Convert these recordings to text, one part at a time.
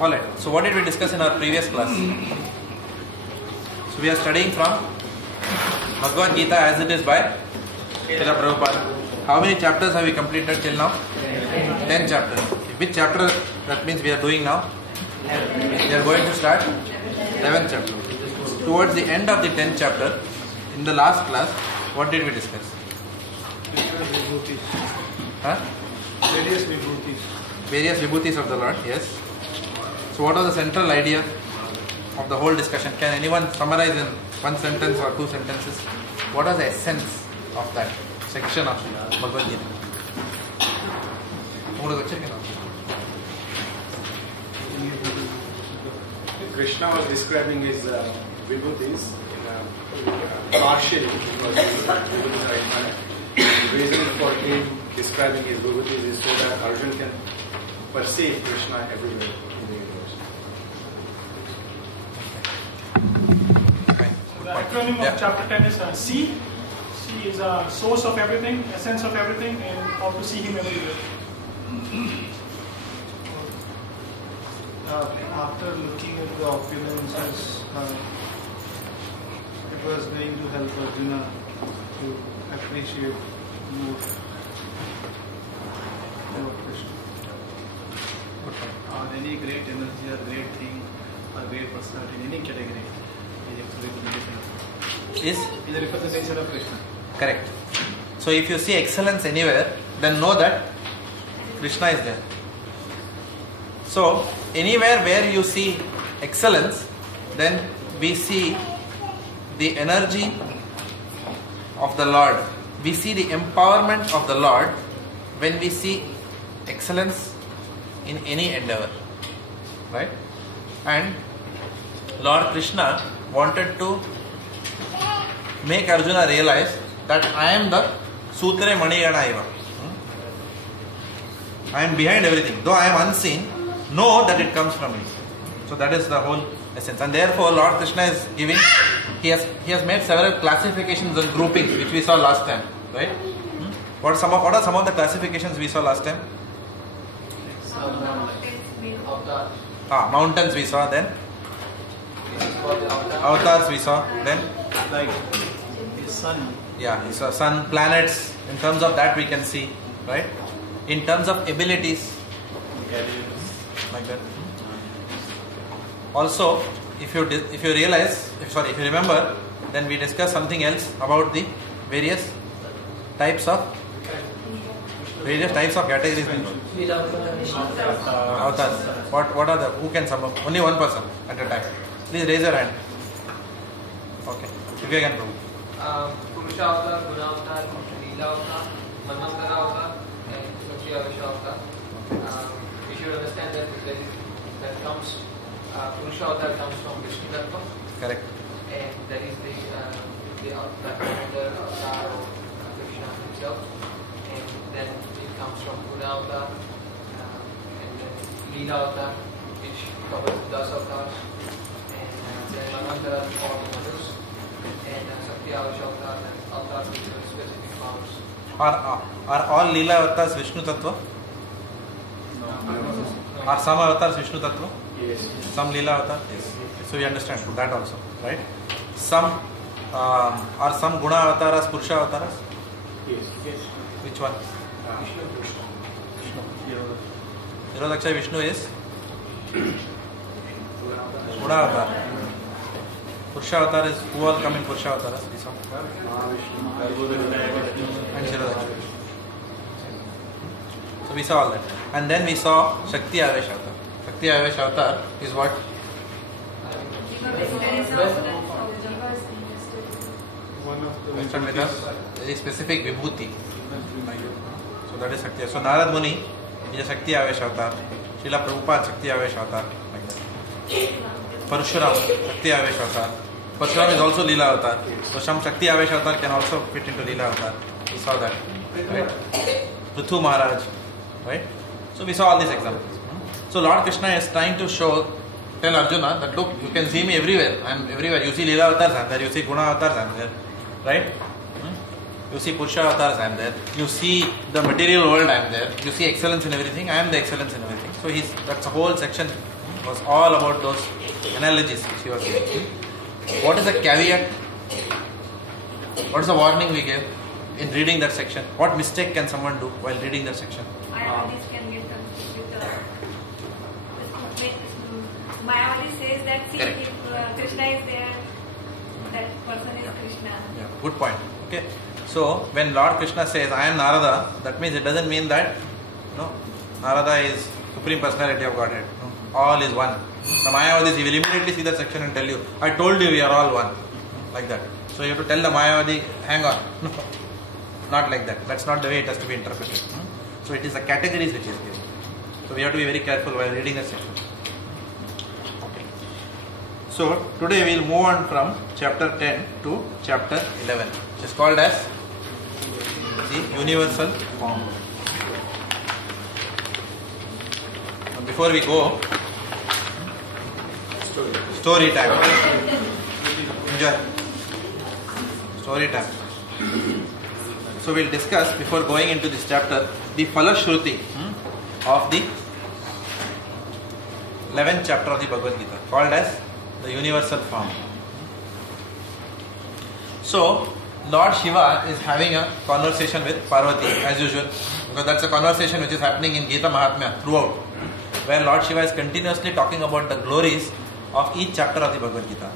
Alright, so what did we discuss in our previous class? So we are studying from Bhagavad Gita as it is by Srila Prabhupada. How many chapters have we completed till now? 10 chapters. Which chapter that means we are doing now? We are going to start 11th chapter. Towards the end of the 10th chapter, in the last class, what did we discuss? Huh? Various vibhutis. Various vibhutis of the Lord, yes. So what was the central idea of the whole discussion? Can anyone summarize in one sentence or two sentences? What was the essence of that section of Bhagavad Gita? Krishna was describing his vibhutis partially because the reason for him describing his vibhutis is so that Arjuna can perceive Krishna everywhere in the universe. The acronym of chapter 10 is C. C is a source of everything, essence of everything, and how to see him everywhere. After looking at the opulences, it was going to help Arjuna to appreciate more Krishna. Any great energy or great thing or great personality in any category is a representation of Krishna. Correct. So if you see excellence anywhere, then know that Krishna is there. So anywhere where you see excellence, then we see the energy of the Lord. We see the empowerment of the Lord when we see excellence in any endeavor. Right? And Lord Krishna wanted to make Arjuna realize that I am the Sutre Manigana Iva. I am behind everything. Though I am unseen, know that it comes from me. So that is the whole essence. And therefore Lord Krishna is giving, he has made several classifications and groupings which we saw last time. Right? What are some of the classifications we saw last time? Mountains we saw, then avatars we saw, then Like his sun. yeah, so sun, planets, in terms of that we can see, right? In terms of abilities, like that. Also, if you remember, then we discussed something else about the various types of categories. Avatars. What are the? Who can sum up? Only one person at a time. Please raise your hand. Okay. If you can prove. Purusha avatar, Guna avatar, Leela avatar, Manvantara avatar, and Sakti Avesha avatar. We should understand that Purusha avatar comes from Vishnu Tattva. Correct. And that is the founder avatar of Krishna himself. And then it comes from Guna avatar, and then Leela avatar, which covers the 10 avatars. And then Manvantara for the mothers. And Sakti Avesha avatar and avatars which are specific forms. Are all Leela avatars Vishnu Tattva? No. Are some avatars Vishnu Tattva? Yes. Some Leela avatars? Yes. So we understand that also, right? Some are some Guna avatars, Purusha avatars? Yes. Which one? Vishnu. Nirodhaksha Vishnu is Guna avatar. Purusha avatar is, who all come in Purusha avatars? We saw. And Shirodhaksha. So we saw all that. And then we saw Shakti Avesh avatar. Shakti Avesh avatar is what? Understand with us? Very specific vibhuti. So that is Shakti. So Narad Muni is a Shakti Avesh avatar. Srila Prabhupada Shakti Avesh avatar. Like that. Parshuram Shakti Avesh avatar. Parshuram is also Leela avatar. So some Shakti Avesh avatar can also fit into Leela avatar. We saw that. Right? Prithu Maharaj. Right? So we saw all these examples. So Lord Krishna is trying to tell Arjuna that look, you can see me everywhere. I am everywhere. You see Leela avatars, I am there. You see Guna avatars, I am there. Right? You see Purusha avatars, I am there. You see the material world, I am there. You see excellence in everything, I am the excellence in everything. So that's a whole section was all about those analogies which he was giving. What is the caveat? What is the warning we gave in reading that section? What mistake can someone do while reading that section? Mayavadis can get confused with Mayavadi says that see, Correct. if Krishna is there, that person is Krishna. Yeah, good point. Okay. So when Lord Krishna says, I am Narada, that means it doesn't mean that Narada is Supreme Personality of Godhead. No, all is one. The Mayavadis, he will immediately see that section and tell you, I told you we are all one. Like that. So you have to tell the Mayavadi, hang on. No, not like that. That's not the way it has to be interpreted. So it is the categories which is given. So we have to be very careful while reading a section. Okay. So today we will move on from chapter 10 to chapter 11, which is called as the universal form. Now before we go, story time. Enjoy. Story time. So we'll discuss, before going into this chapter, the Falashruti of the 11th chapter of the Bhagavad Gita, called as the universal form. So Lord Shiva is having a conversation with Parvati as usual, because that's a conversation which is happening in Gita Mahatmya throughout, where Lord Shiva is continuously talking about the glories of each chapter of the Bhagavad Gita.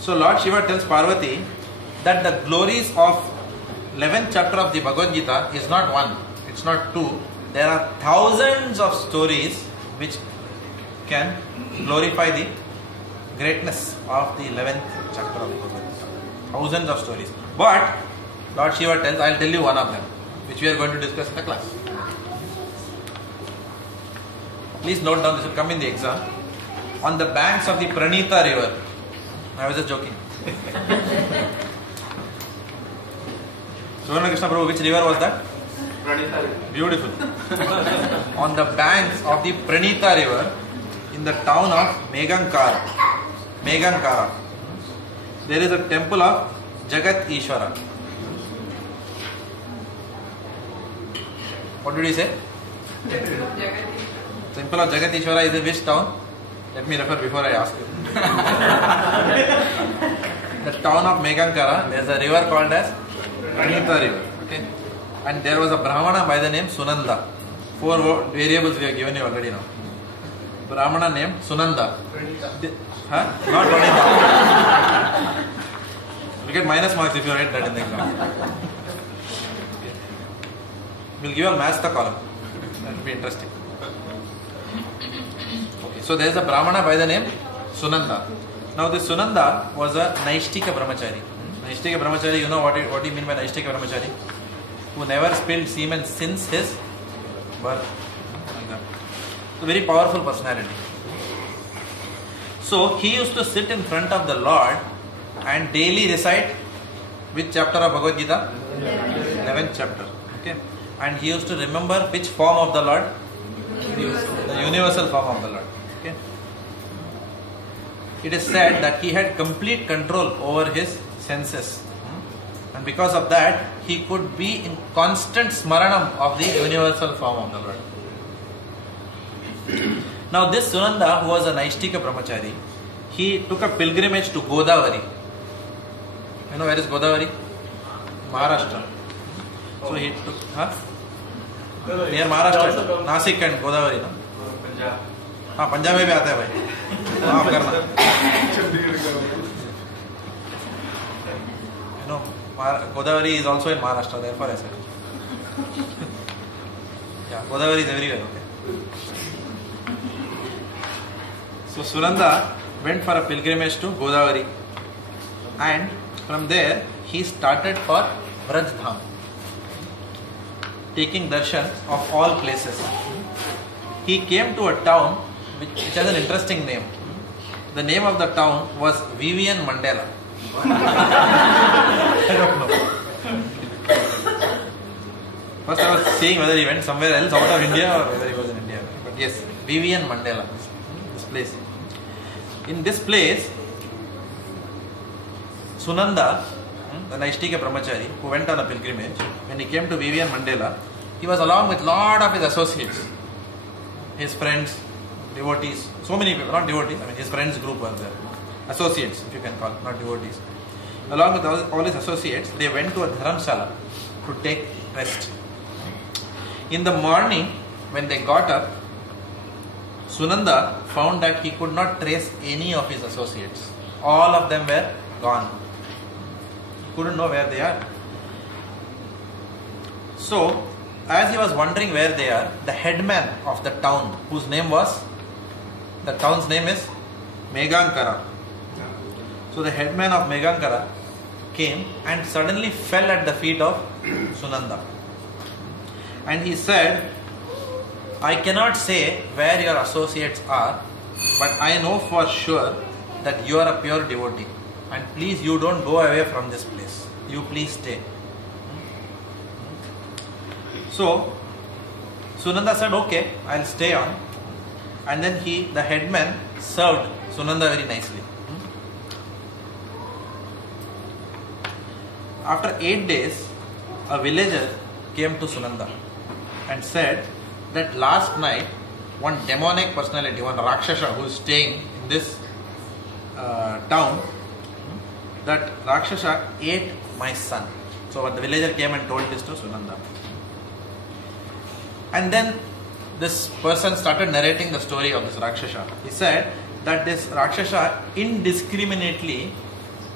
So Lord Shiva tells Parvati that the glories of 11th chapter of the Bhagavad Gita is not one, it's not two. There are thousands of stories which can glorify the greatness of the 11th chapter of the Bhagavad Gita. Thousands of stories. But Lord Shiva tells, I'll tell you one of them, which we are going to discuss in the class. Please note down, this will come in the exam. On the banks of the Pranita river, I was just joking. Krishna Prabhu, which river was that? Pranita River. Beautiful. On the banks of the Pranita river, in the town of Megankara, there is a temple of Jagat Ishvara. What did he say? Temple of Jagat Ishvara is in which town? Let me refer before I ask you. The town of Megankara, there is a river called as Pranita river. Okay? And there was a Brahmana by the name Sunanda. 4 variables we have given you already now. Brahmana named Sunanda. Not Pranita. You get minus marks if you write that in the exam. Okay. We'll give you a match the column. That will be interesting. Okay. So there is a Brahmana by the name Sunanda. Now this Sunanda was a Naishtika Brahmachari. Naishtika Brahmachari, you know what do you mean by Naishtika Brahmachari? Who never spilled semen since his birth. Like that. So very powerful personality. So he used to sit in front of the Lord and daily recite which chapter of Bhagavad Gita? 11th chapter. Okay. And he used to remember which form of the Lord? The universal form of the Lord. Okay. It is said that he had complete control over his senses. And because of that, he could be in constant smaranam of the universal form of the Lord. Now this Sunanda, who was a Naishtika Brahmachari, he took a pilgrimage to Godavari. You know where is Godavari? Maharashtra. So he took, near Maharashtra, Nasik and Godavari. No? हाँ पंजाब में भी आता है भाई, माफ करना. You know, Godavari is also in Maharashtra, therefore I said. Yeah, Godavari is everywhere. Okay. So Sunanda went for a pilgrimage to Godavari, and from there he started for Vraj Dham, taking darshan of all places. He came to a town which has an interesting name. The name of the town was Vivian Mandela. I don't know. First I was seeing whether he went somewhere else out of India or whether he was in India. But yes, Vivian Mandela, this place. In this place, Sunanda, the Naishtika Brahmachari, who went on a pilgrimage, when he came to Vivian Mandela, he was along with lot of his associates, his friends, devotees, so many people, not devotees, I mean his friends group were there, associates if you can call, not devotees. Along with all his associates, they went to a dharamshala to take rest. In the morning, when they got up, Sunanda found that he could not trace any of his associates. All of them were gone. He couldn't know where they are. So, as he was wondering where they are, the headman of the town, whose name was, the town's name is Meghankara. So the headman of Meghankara came and suddenly fell at the feet of Sunanda. And he said, I cannot say where your associates are, but I know for sure that you are a pure devotee. And please, you don't go away from this place. You please stay. So, Sunanda said, okay, I'll stay on. And then the headman served Sunanda very nicely. After 8 days, a villager came to Sunanda and said that last night, one demonic personality, one Rakshasa who is staying in this town, that Rakshasa ate my son. So the villager came and told this to Sunanda. And then this person started narrating the story of this Rakshasa. He said that this Rakshasa indiscriminately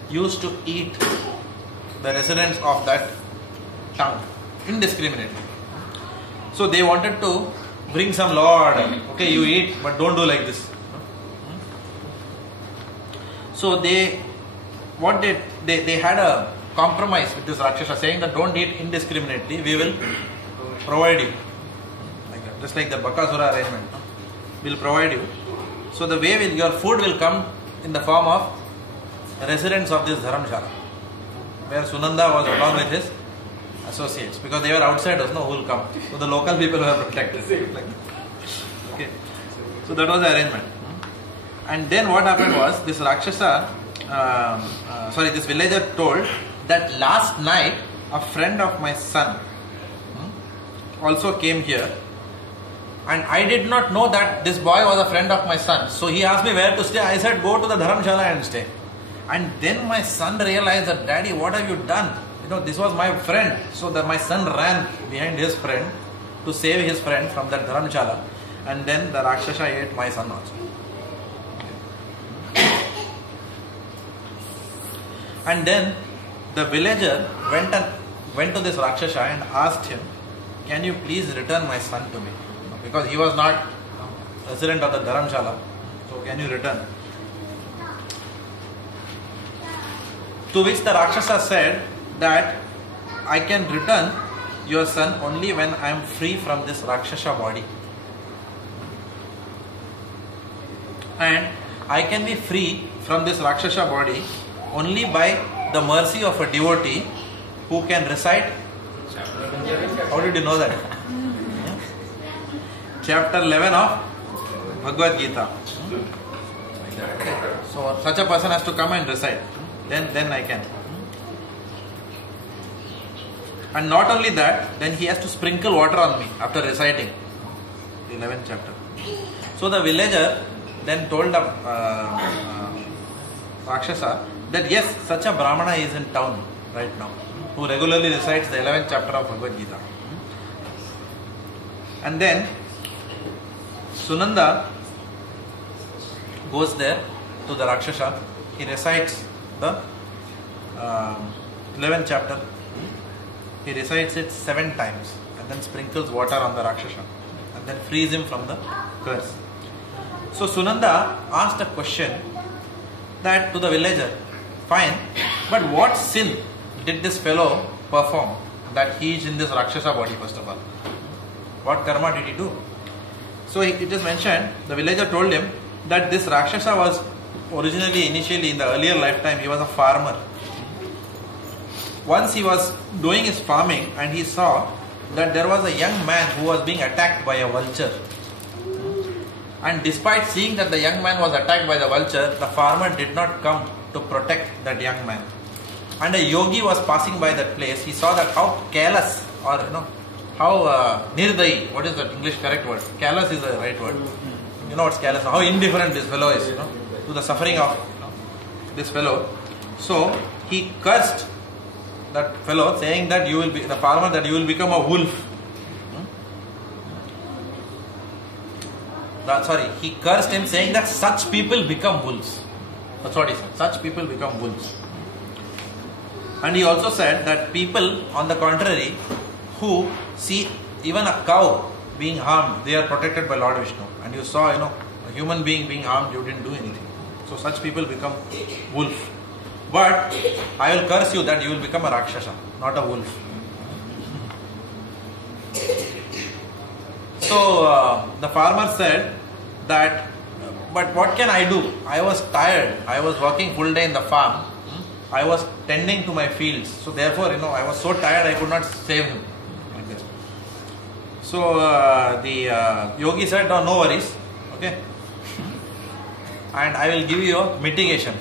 used to eat the residents of that town. Indiscriminately. So they wanted to bring some law order. Okay, you eat, but don't do like this. So they had a compromise with this Rakshasa, saying that don't eat indiscriminately, we will provide you. Like that. Just like the Bakasura arrangement. We'll provide you. So the way your food will come in the form of residents of this dharamshala, where Sunanda was along with his associates, because they were outsiders, who will come. So the local people were protected. Like okay. So that was the arrangement. And then what happened was, this Rakshasa, this villager told that last night a friend of my son also came here, and I did not know that this boy was a friend of my son. So he asked me where to stay. I said, go to the dharamshala and stay. And then my son realized that, Daddy, what have you done? This was my friend. So that my son ran behind his friend to save his friend from that dharamshala. And then the Rakshasa ate my son also. And then the villager went to this Rakshasa and asked him, can you please return my son to me? Because he was not resident of the dharamshala. So can you return? To which the Rakshasa said that I can return your son only when I am free from this Rakshasa body. And I can be free from this Rakshasa body only by the mercy of a devotee who can recite. How did you know that? Chapter 11 of Bhagavad Gita. So such a person has to come and recite. Then I can. And not only that, then he has to sprinkle water on me after reciting the 11th chapter. So the villager then told the Rakshasa that yes, such a Brahmana is in town right now, who regularly recites the 11th chapter of Bhagavad Gita. And then Sunanda goes there to the Rakshasa. He recites the 11th chapter. He recites it 7 times and then sprinkles water on the Rakshasa and then frees him from the curse. So Sunanda asked a question that to the villager, fine, but what sin did this fellow perform that he is in this Rakshasa body first of all? What karma did he do? So it is mentioned, the villager told him that this Rakshasa was initially in the earlier lifetime, he was a farmer. Once he was doing his farming and he saw that there was a young man who was being attacked by a vulture. And despite seeing that the young man was attacked by the vulture, the farmer did not come to protect that young man. And a yogi was passing by that place. He saw that how careless how nirdayi, what is the English correct word? Callous is the right word. you know what's careless, how indifferent this fellow is, to the suffering of this fellow. So he cursed that fellow, saying that you will be the farmer, that you will become a wolf. He cursed him, saying that such people become wolves. That's what he said. Such people become wolves. And he also said that people, on the contrary, who see even a cow being harmed, they are protected by Lord Vishnu. And you saw, a human being being harmed, you didn't do anything. So such people become wolf. But I will curse you that you will become a Rakshasa, not a wolf. So the farmer said that, but what can I do? I was tired. I was working full day in the farm. I was tending to my fields. So therefore, I was so tired I could not save him. So the yogi said, no worries. Okay. And I will give you a mitigation.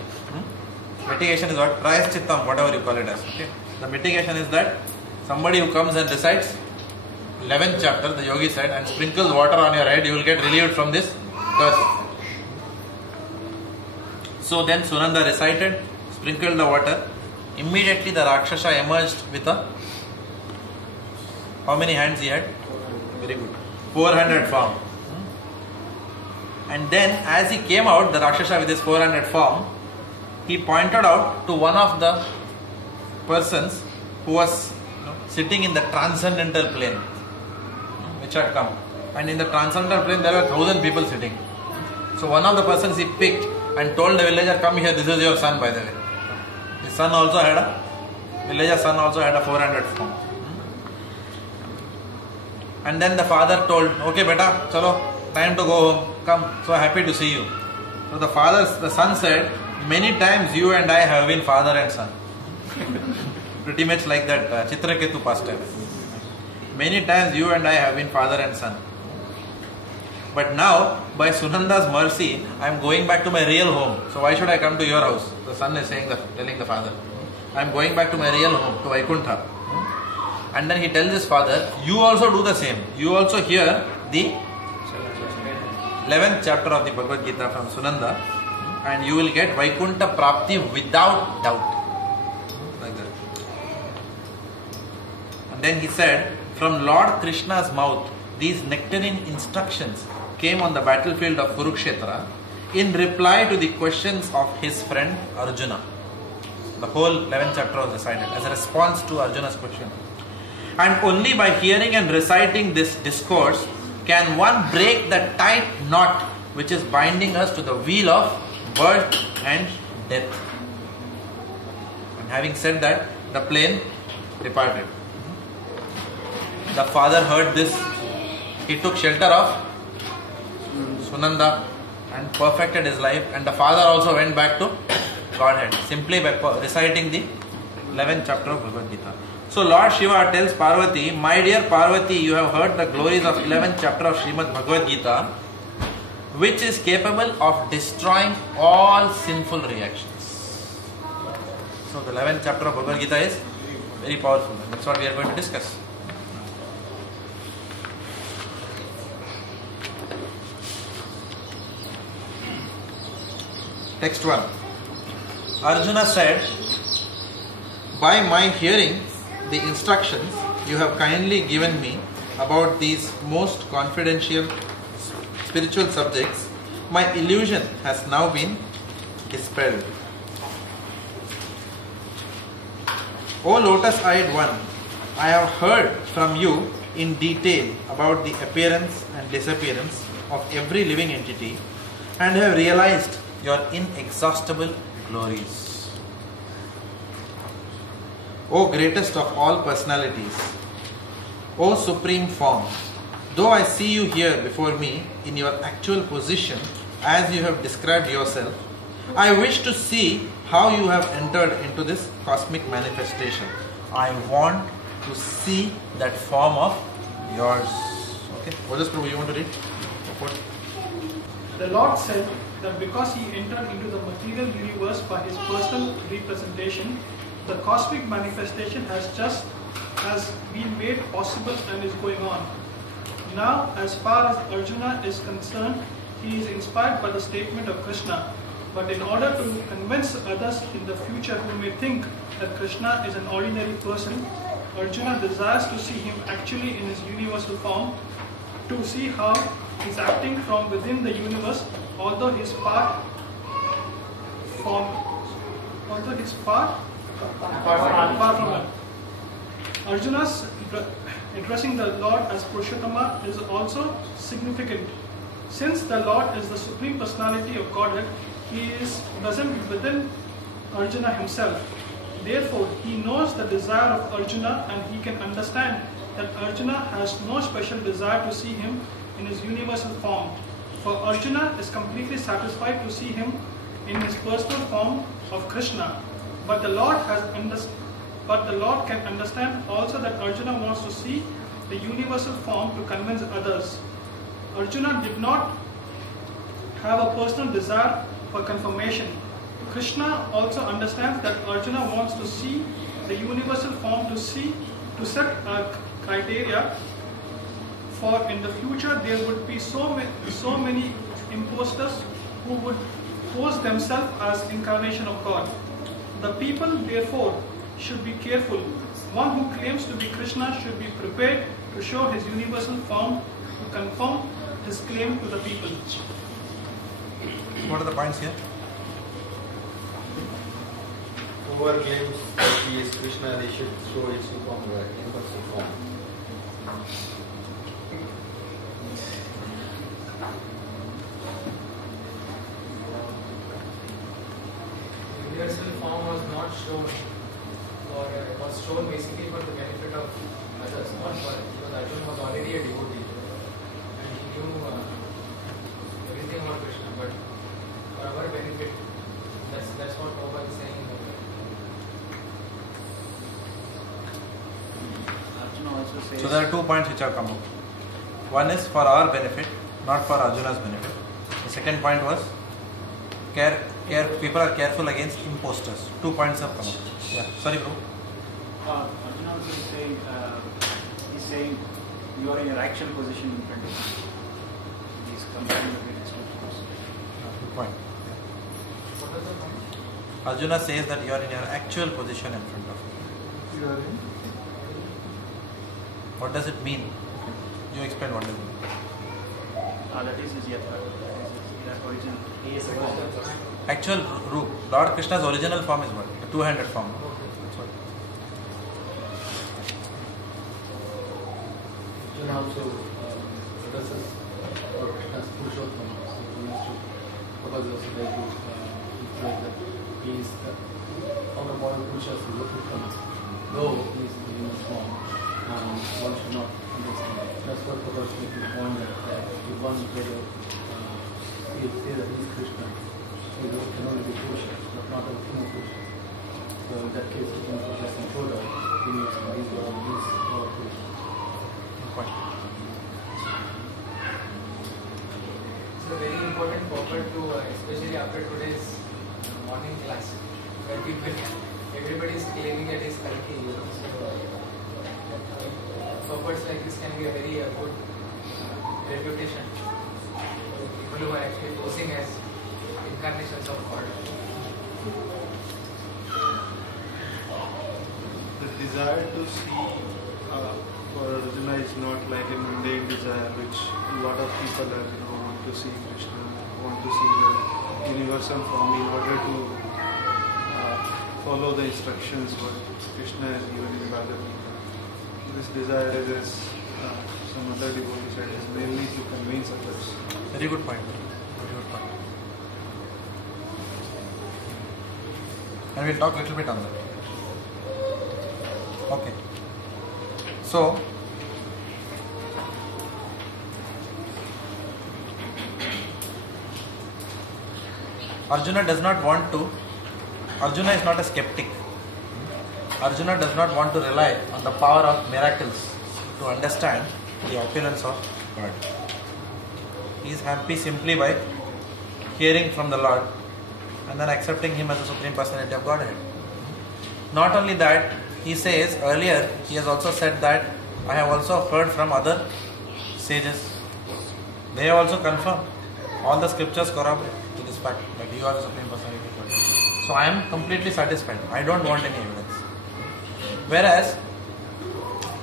Mitigation is what? Prayashchittam, whatever you call it as. Okay. The mitigation is that somebody who comes and recites 11th chapter, the yogi said, and sprinkles water on your head, you will get relieved from this curse. So then Sunanda recited, sprinkled the water. Immediately the Rakshasa emerged with a, how many hands he had? Very good. 400 form. And then as he came out, the Rakshasa with his 400 form, he pointed out to one of the persons who was sitting in the transcendental plane, which had come. And in the transcendental plane there were 1,000 people sitting. So one of the persons he picked and told the villager, come here, this is your son, by the way. His son also had villager's son also had a 400 form. And then the father told, okay beta, chalo, time to go home, come, so happy to see you. So the son said, many times you and I have been father and son. Pretty much like that Chitraketu pastime. Many times you and I have been father and son. But now, by Sunanda's mercy, I am going back to my real home. So why should I come to your house? The son is telling the father, I am going back to my real home, to Vaikuntha. And then he tells his father, you also do the same. You also hear the 11th chapter of the Bhagavad Gita from Sunanda, and you will get Vaikuntha Prapti without doubt. Like that. And then he said, from Lord Krishna's mouth, these nectarine instructions came on the battlefield of Kurukshetra in reply to the questions of his friend Arjuna. The whole 11th chapter was recited as a response to Arjuna's question. And only by hearing and reciting this discourse can one break the tight knot which is binding us to the wheel of birth and death. And having said that, the plane departed. The father heard this. He took shelter of Sunanda and perfected his life, and the father also went back to Godhead simply by reciting the 11th chapter of Bhagavad Gita. So Lord Shiva tells Parvati, my dear Parvati, you have heard the glories of 11th chapter of Srimad Bhagavad Gita, which is capable of destroying all sinful reactions. So the 11th chapter of Bhagavad Gita is very powerful. That's what we are going to discuss. Text 1. Arjuna said, by my hearing the instructions you have kindly given me about these most confidential spiritual subjects, my illusion has now been dispelled. O lotus-eyed one, I have heard from you in detail about the appearance and disappearance of every living entity and have realized your inexhaustible glories. O greatest of all personalities, O supreme form, though I see you here before me in your actual position as you have described yourself, I wish to see how you have entered into this cosmic manifestation. I want to see that form of yours. Okay, Ojas Prabhu, you want to read? The Lord said that because he entered into the material universe by his personal representation, the cosmic manifestation has been made possible and is going on. Now, as far as Arjuna is concerned, he is inspired by the statement of Krishna. But in order to convince others in the future who may think that Krishna is an ordinary person, Arjuna desires to see him actually in his universal form, to see how he is acting from within the universe, although he is far from it. Arjuna's addressing the Lord as Purushottama is also significant. Since the Lord is the Supreme Personality of Godhead, he is present within Arjuna himself. Therefore, he knows the desire of Arjuna and he can understand that Arjuna has no special desire to see him in his universal form. For Arjuna is completely satisfied to see him in his personal form of Krishna. But the Lord can understand also that Arjuna wants to see the universal form to convince others. Arjuna did not have a personal desire for confirmation. Krishna also understands that Arjuna wants to see the universal form to set a criteria, for in the future there would be so many impostors who would pose themselves as incarnation of God. The people therefore should be careful. One who claims to be Krishna should be prepared to show his universal form to confirm his claim to the people. What are the points here? Whoever claims that he is Krishna, they should show his universal form. Universal form was not shown, or was shown basically for the benefit of others, not for, because Arjuna was already a devotee and he knew everything about Krishna, but for our benefit, that's what Prabhupada is saying. Arjuna also says. So there are 2 points which have come up. One is for our benefit, not for Arjuna's benefit. The second point was people are careful against imposters. 2 points have come up. Yeah, sorry, bro. Arjuna also is saying, he's saying you are in your actual position in front of him. He's comparing the instructions. Good point. What was the point? Arjuna says that you are in your actual position in front of him. What does it mean? You explain what does it mean. That is his yatra. That is his original. He is a form. Actual root. Lord Krishna's original form is what? The 200 form. That's what. Arjuna also addresses Lord Krishna's Purushottama. So he used to propose also like that he is the outer body Purushas who look Uttama. Though he is in human form, one should not understand. That's what Prabhupada is making the point that if one whether say that he is Krishna, so he can only be Purusha, but not a human Purusha. So in that case, he can focus on Toda, he needs to be Lord Purusha. Good point. It's a very important purport to, especially after today's morning class, where everybody is claiming that it's Kalki, So purports like this can be a very good reputation to people who are actually posing as incarnations of God. The desire to see for Arjuna is not like a mundane desire, which a lot of people have, want to see Krishna, want to see the universal form in order to follow the instructions what Krishna has given in Bhagavad. This desire is, as some other devotees said, is mainly to convince others. Very good point. Very good point. And we'll talk a little bit on that. Okay. So, Arjuna does not want to, Arjuna is not a skeptic. Arjuna does not want to rely on the power of miracles to understand the opulence of God. He is happy simply by hearing from the Lord and then accepting Him as the Supreme Personality of Godhead. Not only that, he says earlier, he has also said that I have also heard from other sages. They have also confirmed All the scriptures corroborate to this fact that you are the Supreme Personality of Godhead. So I am completely satisfied. I don't want any evidence. Whereas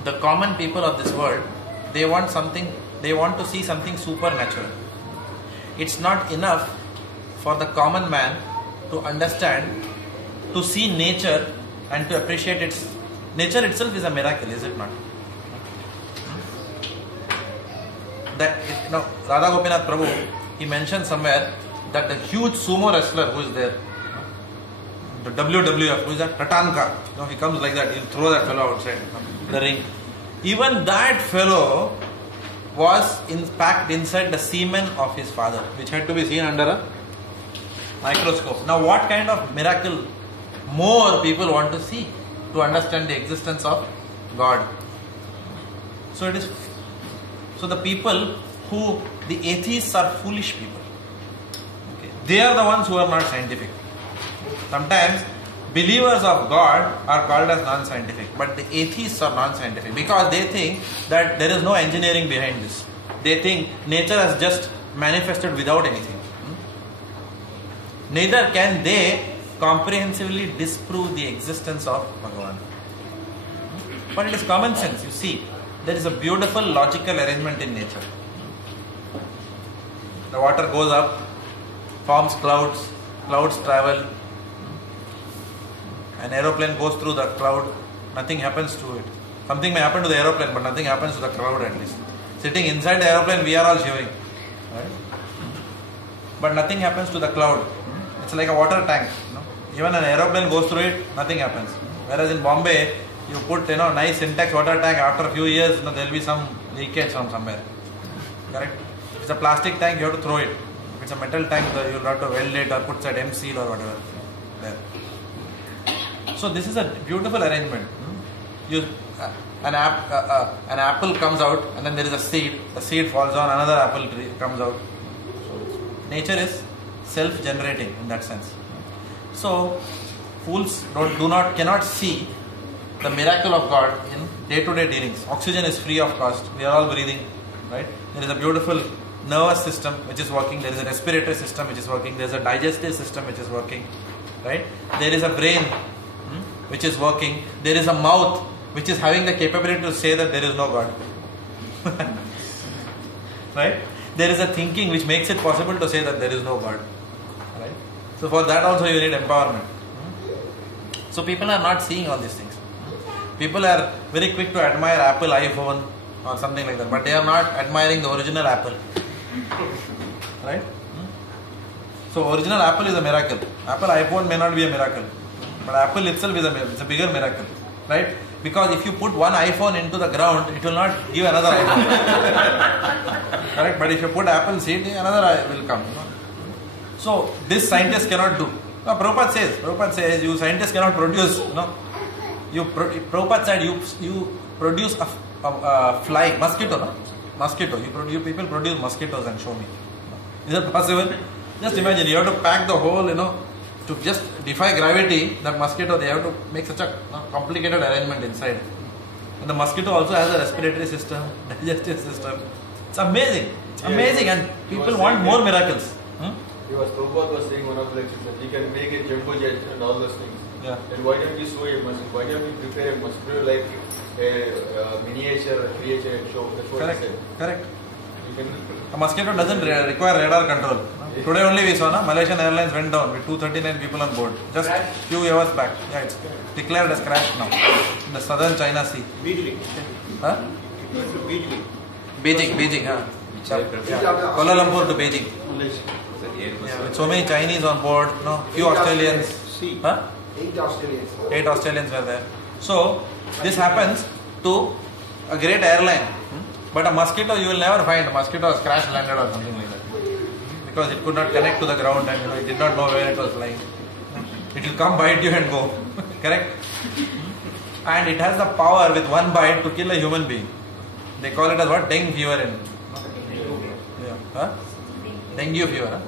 the common people of this world, they want to see something supernatural. It's not enough for the common man to understand, to see nature and to appreciate its nature itself is a miracle, is it not? Radha Gopinath Prabhu, he mentioned somewhere that the huge sumo wrestler who is there, the WWF, who is that? Tatanka, he comes like that, he'll throw that fellow outside the ring. Even that fellow was packed inside the semen of his father, which had to be seen under a microscope. Now what kind of miracle more people want to see to understand the existence of God? So the people the atheists are foolish people. Okay. They are the ones who are not scientific. Sometimes believers of God are called as non-scientific, but the atheists are non-scientific because they think that there is no engineering behind this. They think nature has just manifested without anything. Neither can they comprehensively disprove the existence of Bhagavan. But it is common sense, you see. There is a beautiful logical arrangement in nature. The water goes up, forms clouds, clouds travel. An aeroplane goes through the cloud, nothing happens to it. Something may happen to the aeroplane, but nothing happens to the cloud at least. Sitting inside the aeroplane, we are all shivering. Right? But nothing happens to the cloud. It's like a water tank. Even an aeroplane goes through it, nothing happens. Whereas in Bombay, you put nice Syntex water tank, after a few years there will be some leakage from somewhere. Correct? If it's a plastic tank, you have to throw it. If it's a metal tank, you will have to weld it or put that M seal or whatever. There. So this is a beautiful arrangement. An apple comes out and then there is a seed. The seed falls on, another apple tree comes out. So nature is self-generating in that sense. So fools cannot see the miracle of God in day-to-day dealings. Oxygen is free of cost. We are all breathing, right? There is a beautiful nervous system which is working. There is a respiratory system which is working. There is a digestive system which is working, right? There is a brain which is working. There is a mouth which is having the capability to say that there is no God. Right? There is a thinking which makes it possible to say that there is no God. Right? So for that also you need empowerment. So people are not seeing all these things. People are very quick to admire Apple iPhone or something like that, but they are not admiring the original Apple. Right? So original Apple is a miracle. Apple iPhone may not be a miracle, but Apple itself is a bigger miracle. Right? Because if you put one iPhone into the ground, it will not give another iPhone. Correct? But if you put Apple seed, another will come. So this scientists cannot do. No, Prabhupada says, you scientists cannot produce. Prabhupada said you produce a fly, mosquito. No? Mosquito. You people produce mosquitoes and show me. Is that possible? Just imagine, you have to pack the whole, to just defy gravity, that mosquito, they have to make such a complicated arrangement inside. And the mosquito also has a respiratory system, digestive system. It's amazing. It's amazing, and people want more miracles. Prabhupada was saying one of the lectures that he can make a jumbo jet and all those things. Yeah. And why don't we sew a mosquito? Why don't we prepare a mosquito like a miniature creature and show? That's what he said. Correct. A mosquito doesn't require radar control. Today only we saw, Malaysian Airlines went down with 239 people on board. Just few hours back. Yeah, it's declared as crash now in the southern China Sea. Beijing. Huh? Beijing. Yeah. Kuala Lumpur to Beijing. Yeah, with so many Chinese on board, few Australians. Huh? 8 Australians were there. So this happens to a great airline, but a mosquito you will never find. A mosquito has crash landed or something like that, because it could not connect to the ground and it did not know where it was flying. It will come, bite you and go. Correct? And it has the power with one bite to kill a human being. They call it as what? Dengue fever in. Yeah. Huh? Dengue fever. Huh?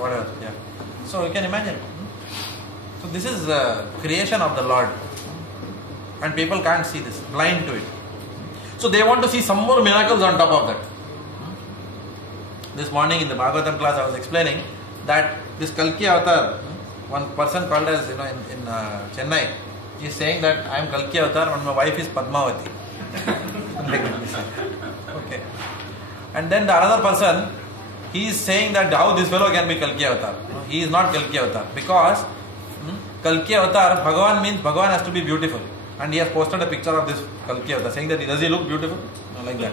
Whatever. Yeah. So you can imagine. So this is the creation of the Lord. And people can't see this. Blind to it. So they want to see some more miracles on top of that. this morning in the Bhagavatam class I was explaining that this Kalki avatar, one person called as in Chennai, he is saying that I am Kalki avatar and my wife is Padmavati. Okay. And then the another person, he is saying that how this fellow can be Kalki avatar. He is not Kalki avatar because Kalki avatar, Bhagavan means Bhagavan has to be beautiful. And he has posted a picture of this Kalki avatar saying that does he look beautiful? No, like that.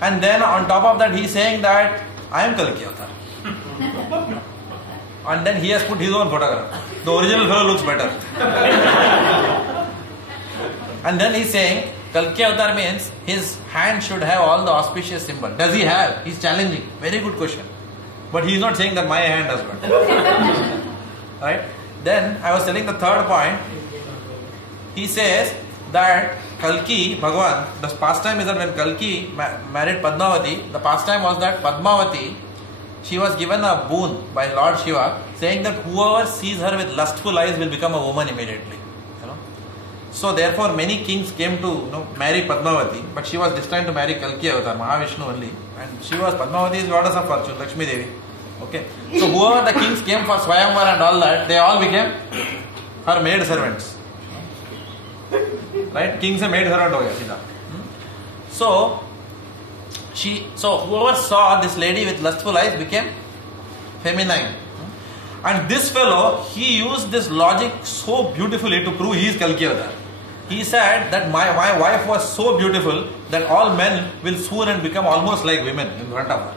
And then on top of that he is saying that I am Kalki avatar. And then he has put his own photograph. The original fellow looks better. And then he is saying Kalki avatar means his hand should have all the auspicious symbol. Does he have? He is challenging. Very good question. But he is not saying that my hand does not. Right? Then I was telling the third point. He says that Kalki, Bhagavan, the pastime is that when Kalki married Padmavati, the pastime was that Padmavati, she was given a boon by Lord Shiva, saying that whoever sees her with lustful eyes will become a woman immediately. So therefore many kings came to marry Padmavati, but she was destined to marry Kalki avatar, Mahavishnu only. And she was, Padmavati is goddess of fortune, Lakshmi Devi. Okay. So whoever the kings came for Swayamvara and all that, they all became her maid servants. Right? King se maid servant ho gaya Sita. So whoever saw this lady with lustful eyes became feminine. And this fellow, he used this logic so beautifully to prove he is Kalki avatar. He said that my wife was so beautiful that all men will soon and become almost like women in front of her.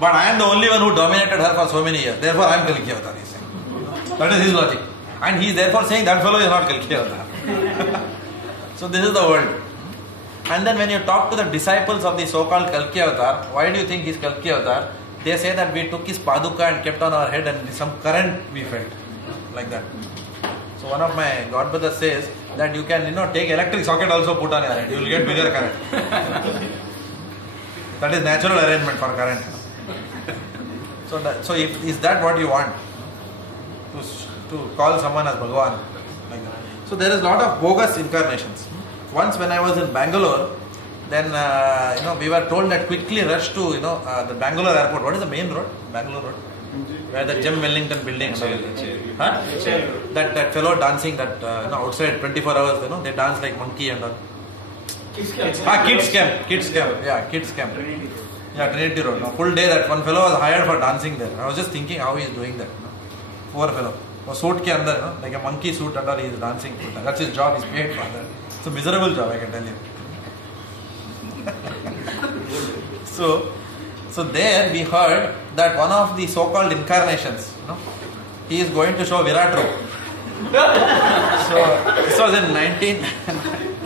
But I am the only one who dominated her for so many years. Therefore I am Kalki avatar, he is saying. That is his logic. And he is therefore saying that fellow is not Kalki avatar. So this is the world. And then when you talk to the disciples of the so-called Kalki avatar, why do you think he is Kalki avatar? They say that we took his paduka and kept on our head and some current we felt. Like that. So one of my godbrothers says that you can take electric socket also put on your head. You will get bigger current. That is natural arrangement for current. So is that what you want? To call someone as Bhagavan? Like that. So there is a lot of bogus incarnations. Once when I was in Bangalore, then we were told that quickly rush to the Bangalore airport. What is the main road? Bangalore road, where the Gem Wellington building. That fellow dancing that outside 24 hours. They dance like monkey and all. Kids camp. Yeah, kids camp. Yeah, Trinity Road. Full day that one fellow was hired for dancing there. I was just thinking how he is doing that. Poor fellow. Suit ke andar, like a monkey suit under, he is dancing. That's his job. He's paid for that. It's a miserable job, I can tell you. So there we heard that one of the so-called incarnations, he is going to show Virat Roop. So this was in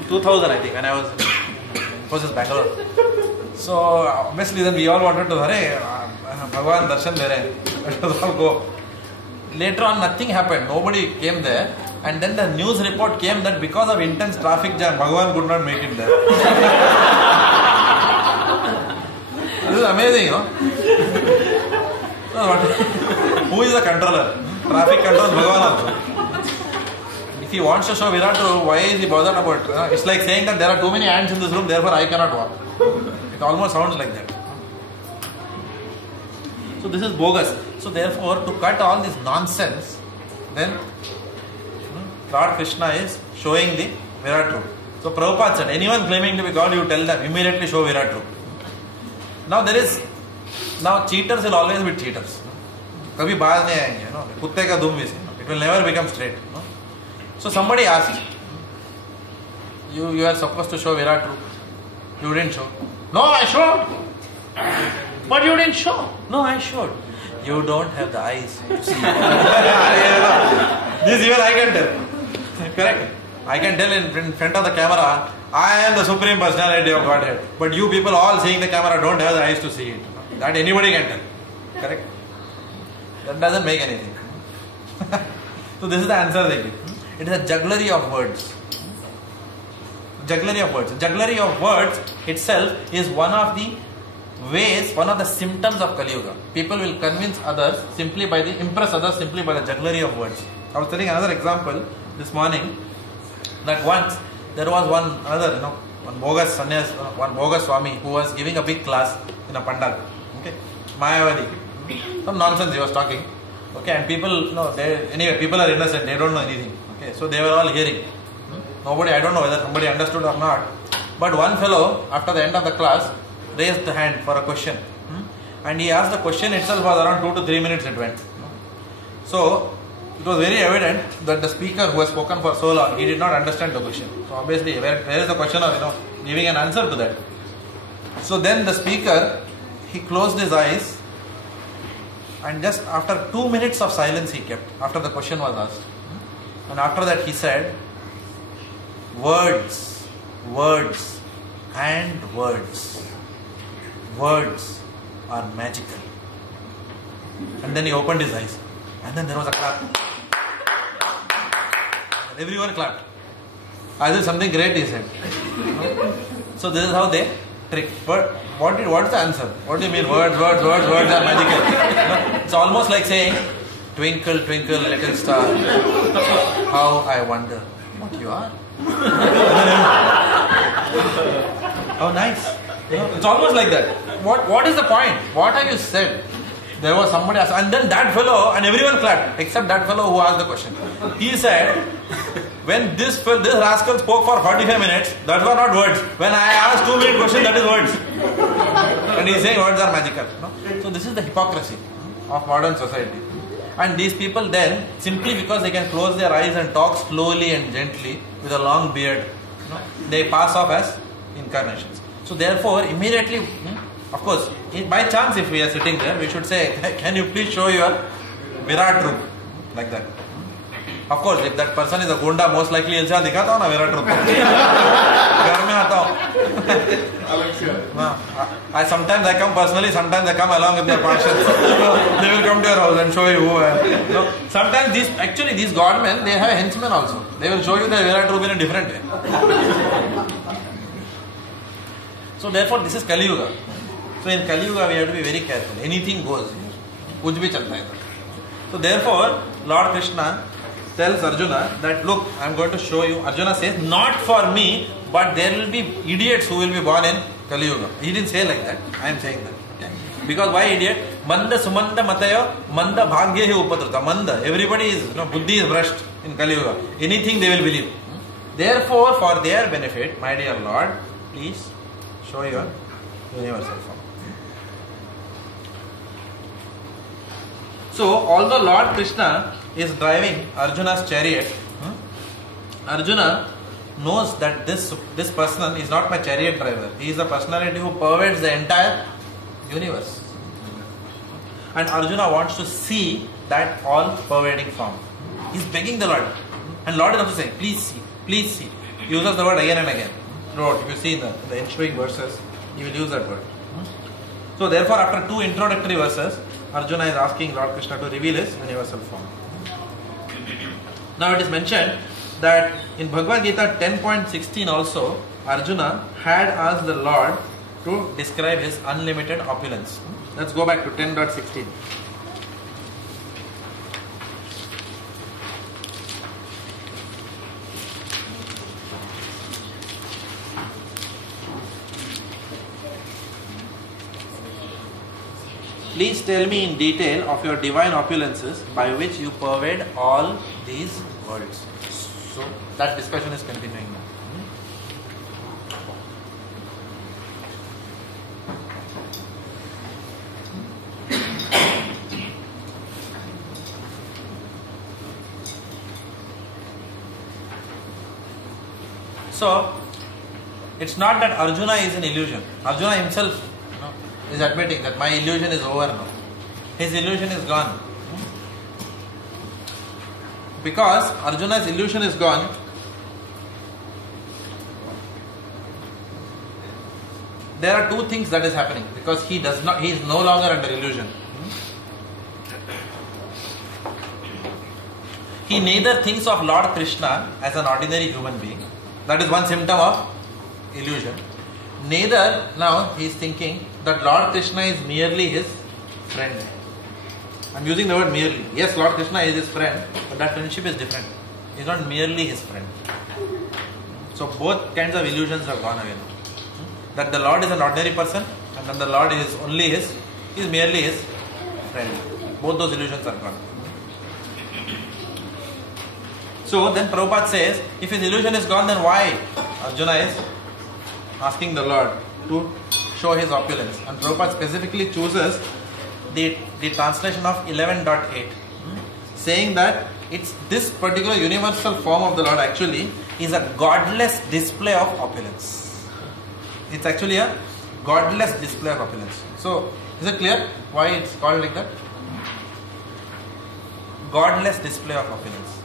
2000 I think, when I was in Infosys Bangalore. So obviously then we all wanted to, Bhagavan darshan de rahe. Let us all go. Later on nothing happened, nobody came there. And then the news report came that because of intense traffic jam, Bhagavan could not make it there. This is amazing, Who is the controller? Traffic controls Bhagavan also. If he wants to show Virat Roop, why is he bothered about it? It's like saying that there are too many ants in this room, therefore I cannot walk. It almost sounds like that. So this is bogus. So therefore, to cut all this nonsense, then Lord Krishna is showing the Virat Roop. So Prabhupada said, anyone claiming to be God, you tell them, immediately show Virat Roop. Now cheaters will always be cheaters. Kabhi baaz nahi aayenge, kutte ka dum is. It will never become straight. So somebody asked, you are supposed to show Virat Roop. You didn't show. No, I showed. But you didn't show. No, I showed. You don't have the eyes to see. This even I can tell. Correct? I can tell in front of the camera, I am the Supreme Personality of Godhead. But you people all seeing the camera don't have the eyes to see it. That anybody can tell. Correct? That doesn't make anything. So this is the answer they give. It is a jugglery of words. Jugglery of words. Jugglery of words itself is one of the ways, one of the symptoms of Kali Yuga. People will convince others impress others simply by the jugglery of words. I was telling another example this morning that once there was one bogus sannyas, one bogus Swami who was giving a big class in a pandal. Okay. Mayavadi. Some nonsense he was talking. Okay, and people, anyway, people are innocent, they don't know anything. Okay, so they were all hearing. Nobody, I don't know whether somebody understood or not. But one fellow, after the end of the class, raised the hand for a question. And he asked the question itself was around 2 to 3 minutes it went. So, it was very evident that the speaker who has spoken for so long, he did not understand the question. So obviously, where is the question of, giving an answer to that? So then the speaker, he closed his eyes and just after 2 minutes of silence he kept, after the question was asked. And after that he said, words, words and words. Words are magical. And then he opened his eyes. And then there was a clap. Everyone clapped. As if something great he said. So this is how they trick. But what is the answer? What do you mean? Words are magical. It's almost like saying, twinkle, twinkle, little star. How I wonder what you are. How nice. It's almost like that. What is the point? What have you said? There was somebody else, and then that fellow, and everyone clapped, except that fellow who asked the question. He said, when this rascal spoke for 45 minutes, that were not words. When I asked 2 minute question, that is words. And he is saying words are magical. No? So this is the hypocrisy of modern society. And these people then, simply because they can close their eyes and talk slowly and gently with a long beard, they pass off as incarnations. So therefore, immediately, of course, by chance if we are sitting there, we should say, can you please show your Virat Roop? Like that. Of course, if that person is a Gunda, most likely he'll say, dikhata ho na Virat Roop. Ghar mein aata ho. Sometimes I come personally, sometimes I come along with my parshas. They will come to your house and show you who I am. Sometimes these godmen, they have henchmen also. They will show you the Virat Roop in a different way. So therefore, this is Kali Yuga. So in Kali Yuga, we have to be very careful. Anything goes. Kuch bhi chalta hai. So therefore, Lord Krishna tells Arjuna that, look, I am going to show you. Arjuna says, not for me, but there will be idiots who will be born in Kali Yuga. He didn't say like that. I am saying that. Okay? Because why idiot? Manda sumanda matayo, manda bhagya hi upadruta. Manda. Everybody is, buddhi is brushed in Kali Yuga. Anything they will believe. Therefore, for their benefit, my dear Lord, please show your universal form. So, although Lord Krishna is driving Arjuna's chariot, Arjuna knows that this person is not my chariot driver. He is the personality who pervades the entire universe. And Arjuna wants to see that all pervading form. He is begging the Lord. And Lord is also saying, please see, please see. He uses the word again and again. If you see in the ensuing verses, he will use that word. So therefore, after 2 introductory verses, Arjuna is asking Lord Krishna to reveal his universal form. Now it is mentioned that in Bhagavad Gita 10.16 also, Arjuna had asked the Lord to describe his unlimited opulence. Let's go back to 10.16. Please tell me in detail of your divine opulences by which you pervade all these worlds. So that discussion is continuing now. So it's not that Arjuna is an illusion. Arjuna himself is admitting that my illusion is over now. His illusion is gone. Because Arjuna's illusion is gone, there are 2 things that is happening. Because he is no longer under illusion. He neither thinks of Lord Krishna as an ordinary human being. That is one symptom of illusion. Neither now he is thinking that Lord Krishna is merely his friend. I am using the word merely. Yes, Lord Krishna is his friend, but that friendship is different. He is not merely his friend. So both kinds of illusions have gone away now. That the Lord is an ordinary person and then the Lord is only his is merely his friend. Both those illusions are gone. So then Prabhupada says, if his illusion is gone, then why Arjuna is asking the Lord to show his opulence? And Prabhupada specifically chooses the translation of 11.8, saying that it's this particular universal form of the Lord actually is a godless display of opulence. It's actually a godless display of opulence. So, is it clear why it's called like that? Godless display of opulence.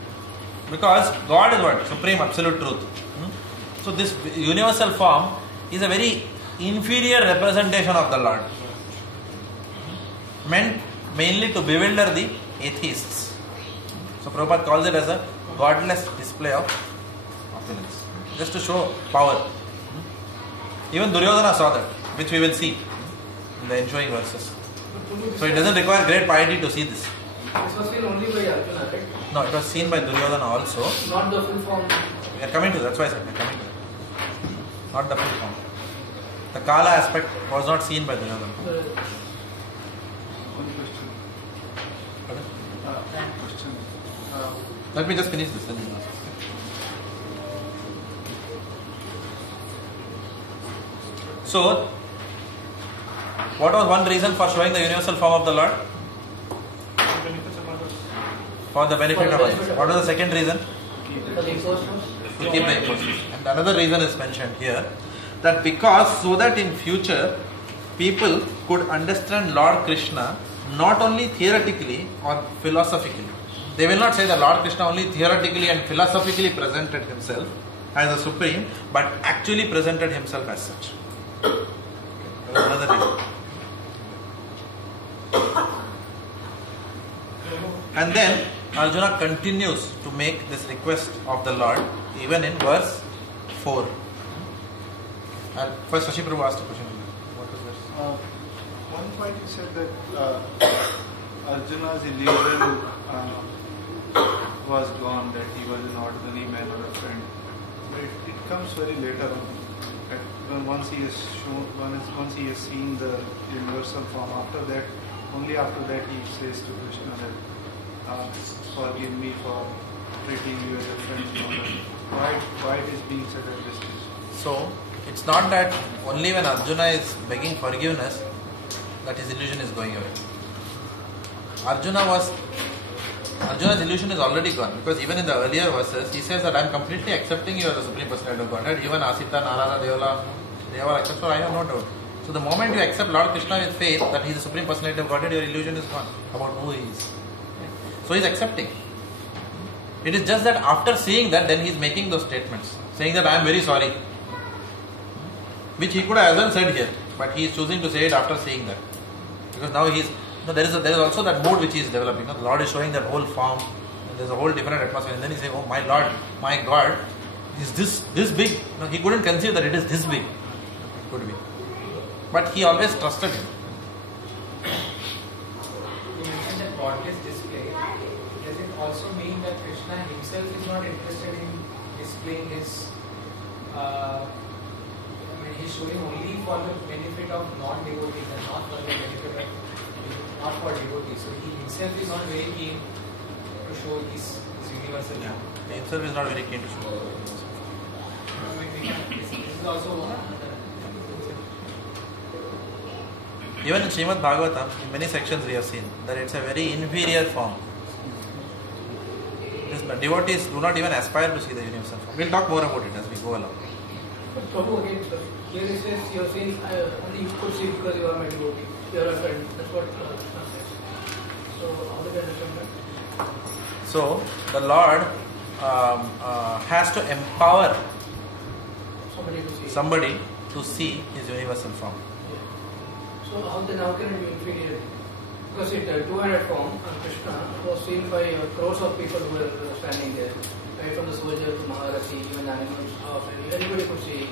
Because God is what? Supreme Absolute Truth. So this universal form is a very inferior representation of the Lord. Meant mainly to bewilder the atheists. So Prabhupada calls it as a godless display of opulence. Just to show power. Even Duryodhana saw that, which we will see in the ensuing verses. So it doesn't require great piety to see this. This was seen only by Arjuna, right? No, it was seen by Duryodhana also. Not the full form. We are coming to that, that's why I said we are coming to that. Not the full form. The Kala aspect was not seen by Duryodhana. One question. Question. Let me just finish this. Then you ask. So, what was one reason for showing the universal form of the Lord? For the benefit of others. What was the second reason? For the impostors? To keep the impostors. And another reason is mentioned here, that because so that in future people could understand Lord Krishna not only theoretically or philosophically. They will not say that Lord Krishna only theoretically and philosophically presented himself as a supreme, but actually presented himself as such. That was another reason. And then Arjuna continues to make this request of the Lord even in verse 4. And first Shashi Prabhu asked a question. What was this? One point you said that Arjuna's illusion was gone, that he was an ordinary man or a friend. But it comes very later on. Once he is shown, once he has seen the universal form, only after that he says to Krishna that forgive me for treating you as a friend. Why it is being said at this stage? So, it's not that only when Arjuna is begging forgiveness that his illusion is going away. Arjuna's illusion is already gone, because even in the earlier verses he says that I am completely accepting you as the Supreme Personality of Godhead. Even Asita, Narada, Devala, they all accept, so I have no doubt. So the moment you accept Lord Krishna with faith that he is the Supreme Personality of Godhead, your illusion is gone about who he is. So he is accepting. It is just that after seeing that, then he is making those statements, saying that I am very sorry, which he could have as well said here, but he is choosing to say it after seeing that, because now he is. There is also that mood which he is developing. The Lord is showing that whole form, and there is a whole different atmosphere, and then he says, "Oh my Lord, my God, is this big?" No, he couldn't conceive that it is this big. It could be, but he always trusted him. You mentioned that godless display. Does it also mean that Krishna himself is not interested in displaying his? He's showing only for the benefit of non-devotees and not for the benefit of. Not for devotees. So he himself is not very keen to show his universal form. He himself is not very keen to show. This is also one. Even in Srimad Bhagavatam, in many sections we have seen that it's a very inferior form. Devotees do not even aspire to see the universal form. We'll talk more about it as we go along. But Prabhu, again, sir, here it says you're saying only you could see because you are my devotee. You are a friend. That's what Krishna says. So how do you understand that? So the Lord has to empower somebody to see his universal form. Yeah. So how can it be inferior? Because in the 200 form, Krishna was seen by crores of people who were standing there. Right from the soldier to Maharashi, even animals, anybody could see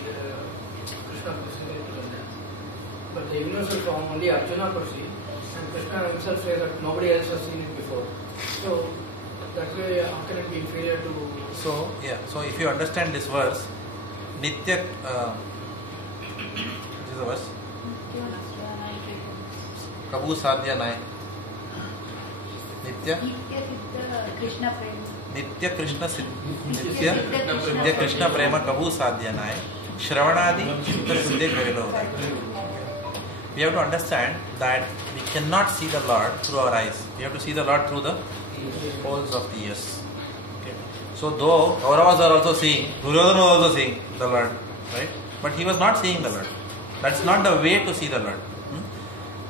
Krishna presented to them. But the universal form only Arjuna could see, and Krishna himself says that nobody else has seen it before. So that way, how can it be inferior to? So if you understand this verse, Nitya, this is the verse. kabhu sadhya nae. Nitya Krishna Prema. Nitya Krishna Prema kabhu sadhya nae. Shravanadi chitta siddhe karilo uday. We have to understand that we cannot see the Lord through our eyes. We have to see the Lord through the holes of the ears. Okay. So though Kauravas are also seeing, Duryodhana was also seeing the Lord, right? But he was not seeing the Lord. That's not the way to see the Lord.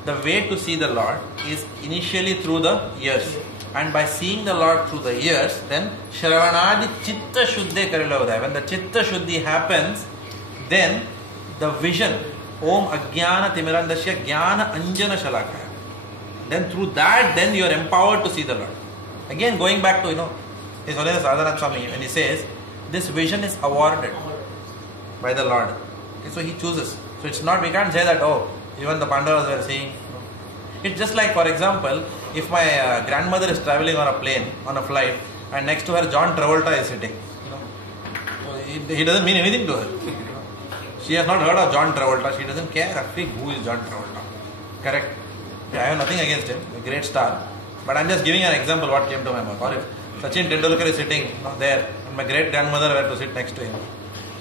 The way to see the Lord is initially through the ears. And by seeing the Lord through the ears, then Shravanadi Chitta Shuddhe Karilavadaya. When the Chitta Shuddhi happens, then the vision, Om Ajnana Timirandasya Jnana Anjana Shalakaya. Then through that, then you are empowered to see the Lord. Again, going back to, His Holiness Radhanath Swami, when he says, this vision is awarded by the Lord. Okay, so he chooses. So it's not, we can't say that, even the Pandavas were seeing. It's just like, for example, if my grandmother is traveling on a plane, on a flight, and next to her John Travolta is sitting. He doesn't mean anything to her. She has not heard of John Travolta. She doesn't care a fig who is John Travolta. Correct? I have nothing against him. A great star. But I'm just giving an example what came to my mouth. Or if Sachin Tendulkar is sitting there, and my great grandmother were to sit next to him,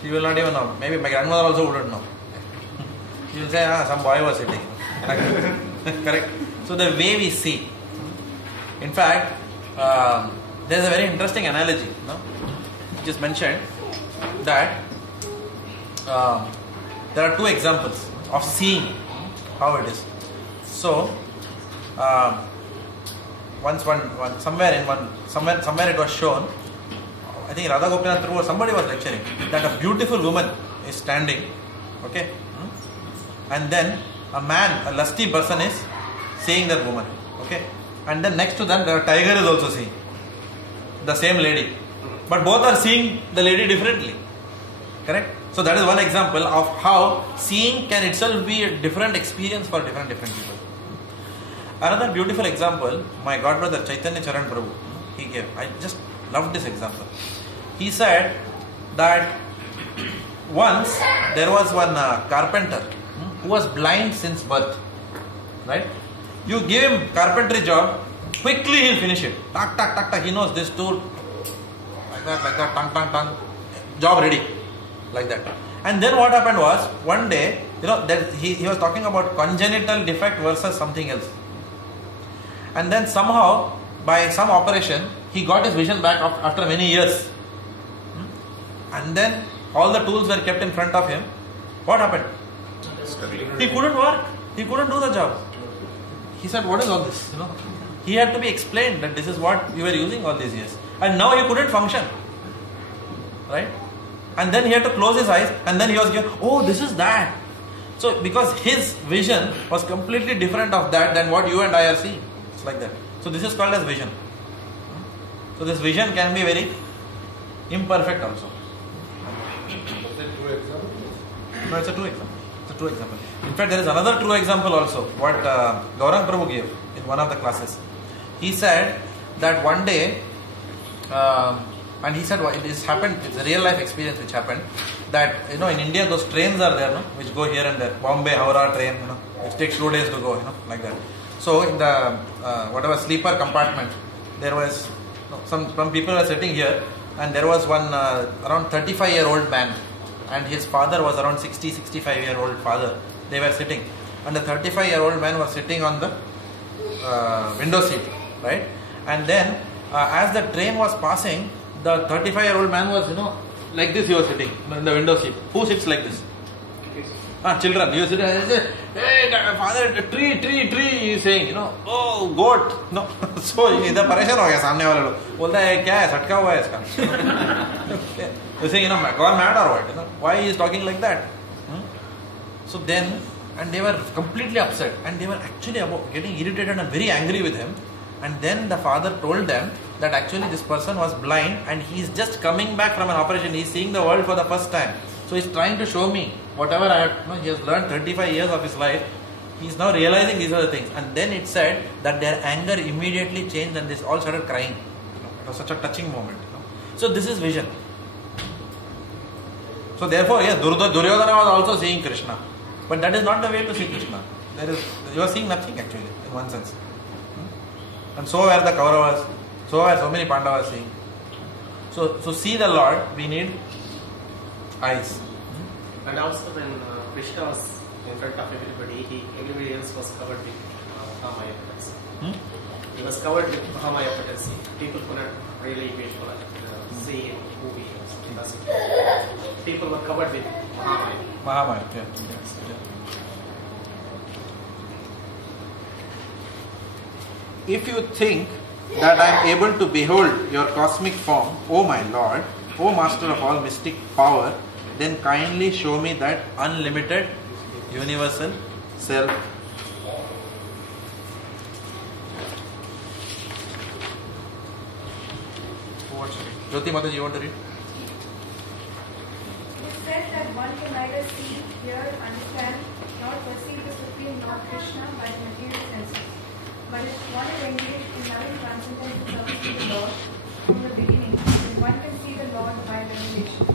she will not even know. Maybe my grandmother also wouldn't know. She will say, some boy was sitting. Correct? So the way we see. In fact, there's a very interesting analogy. Just mentioned that there are two examples of seeing how it is. So, somewhere it was shown. I think Radha Gopinath Prabhu or somebody was lecturing that a beautiful woman is standing, okay, and then a man, a lusty person is seeing that woman, okay, and then next to them the tiger is also seeing the same lady, but both are seeing the lady differently. Correct? So that is one example of how seeing can itself be a different experience for different people. Another beautiful example, my godbrother Chaitanya Charan Prabhu, he gave. I just loved this example. He said that once there was one carpenter who was blind since birth. Right? You give him carpentry job, quickly he'll finish it. Tak, tak, tak, tak. He knows this tool. Like that, tang, tang, tang. Job ready. Like that. And then what happened was, one day, he was talking about congenital defect versus something else. And then somehow, by some operation, he got his vision back after many years. And then all the tools were kept in front of him. What happened? He couldn't work. He couldn't do the job. He said, what is all this? He had to be explained that this is what you were using all these years. And now he couldn't function. Right? And then he had to close his eyes, and then he was given, this is that. So, because his vision was completely different of that than what you and I are seeing. It's like that. So, this is called as vision. So, this vision can be very imperfect also. Was it true example? No, it's a true example. It's a true example. In fact, there is another true example also, what Gaurang Prabhu gave in one of the classes. He said that one day, and he said, it's happened, it's a real life experience which happened, that, in India, those trains are there, which go here and there. Bombay, Howrah train, which takes 2 days to go, like that. So, in the, whatever sleeper compartment, there was, some people were sitting here, and there was one around 35-year-old man, and his father was around 65-year-old father. They were sitting, and the 35-year-old man was sitting on the window seat, right? And then, as the train was passing, the 35-year-old man was, like this he was sitting in the window seat. Who sits like this? Children. You sit there, hey, father, tree, he is saying, oh, goat. No. So, इधर परेशान हो गया सामने वाले लोग. बोलता है क्या है, सटका हुआ है इसका. They say, gone mad or what? Why he is talking like that? So then, and they were completely upset, and they were actually getting irritated and very angry with him. And then the father told them that actually this person was blind and he is just coming back from an operation. He is seeing the world for the first time. So he is trying to show me whatever I have. He has learned 35 years of his life. He is now realizing these are the things. And then it said that their anger immediately changed and they all started crying. It was such a touching moment. So this is vision. So therefore, yes, Duryodhana was also seeing Krishna. But that is not the way to see Krishna. you are seeing nothing actually, in one sense. And so were the Kauravas, so were so many Pandavas seeing. So see the Lord, we need eyes. And also when Krishna was in front of everybody, everybody else was covered with Mahamaya potency. He was covered with Mahamaya potency. People could not really see who he was. Because people were covered with Mahamaya. Mahamaya, yeah. If you think that I am able to behold your cosmic form, O my Lord, O Master of all mystic power, then kindly show me that unlimited universal self. Jyoti Mataji, you want to read? It is said that one can neither see, hear, understand, nor perceive the Supreme Lord Krishna by the material senses. But if one is engaged in loving transcendental service to the Lord from the beginning, then one can see the Lord by revelation.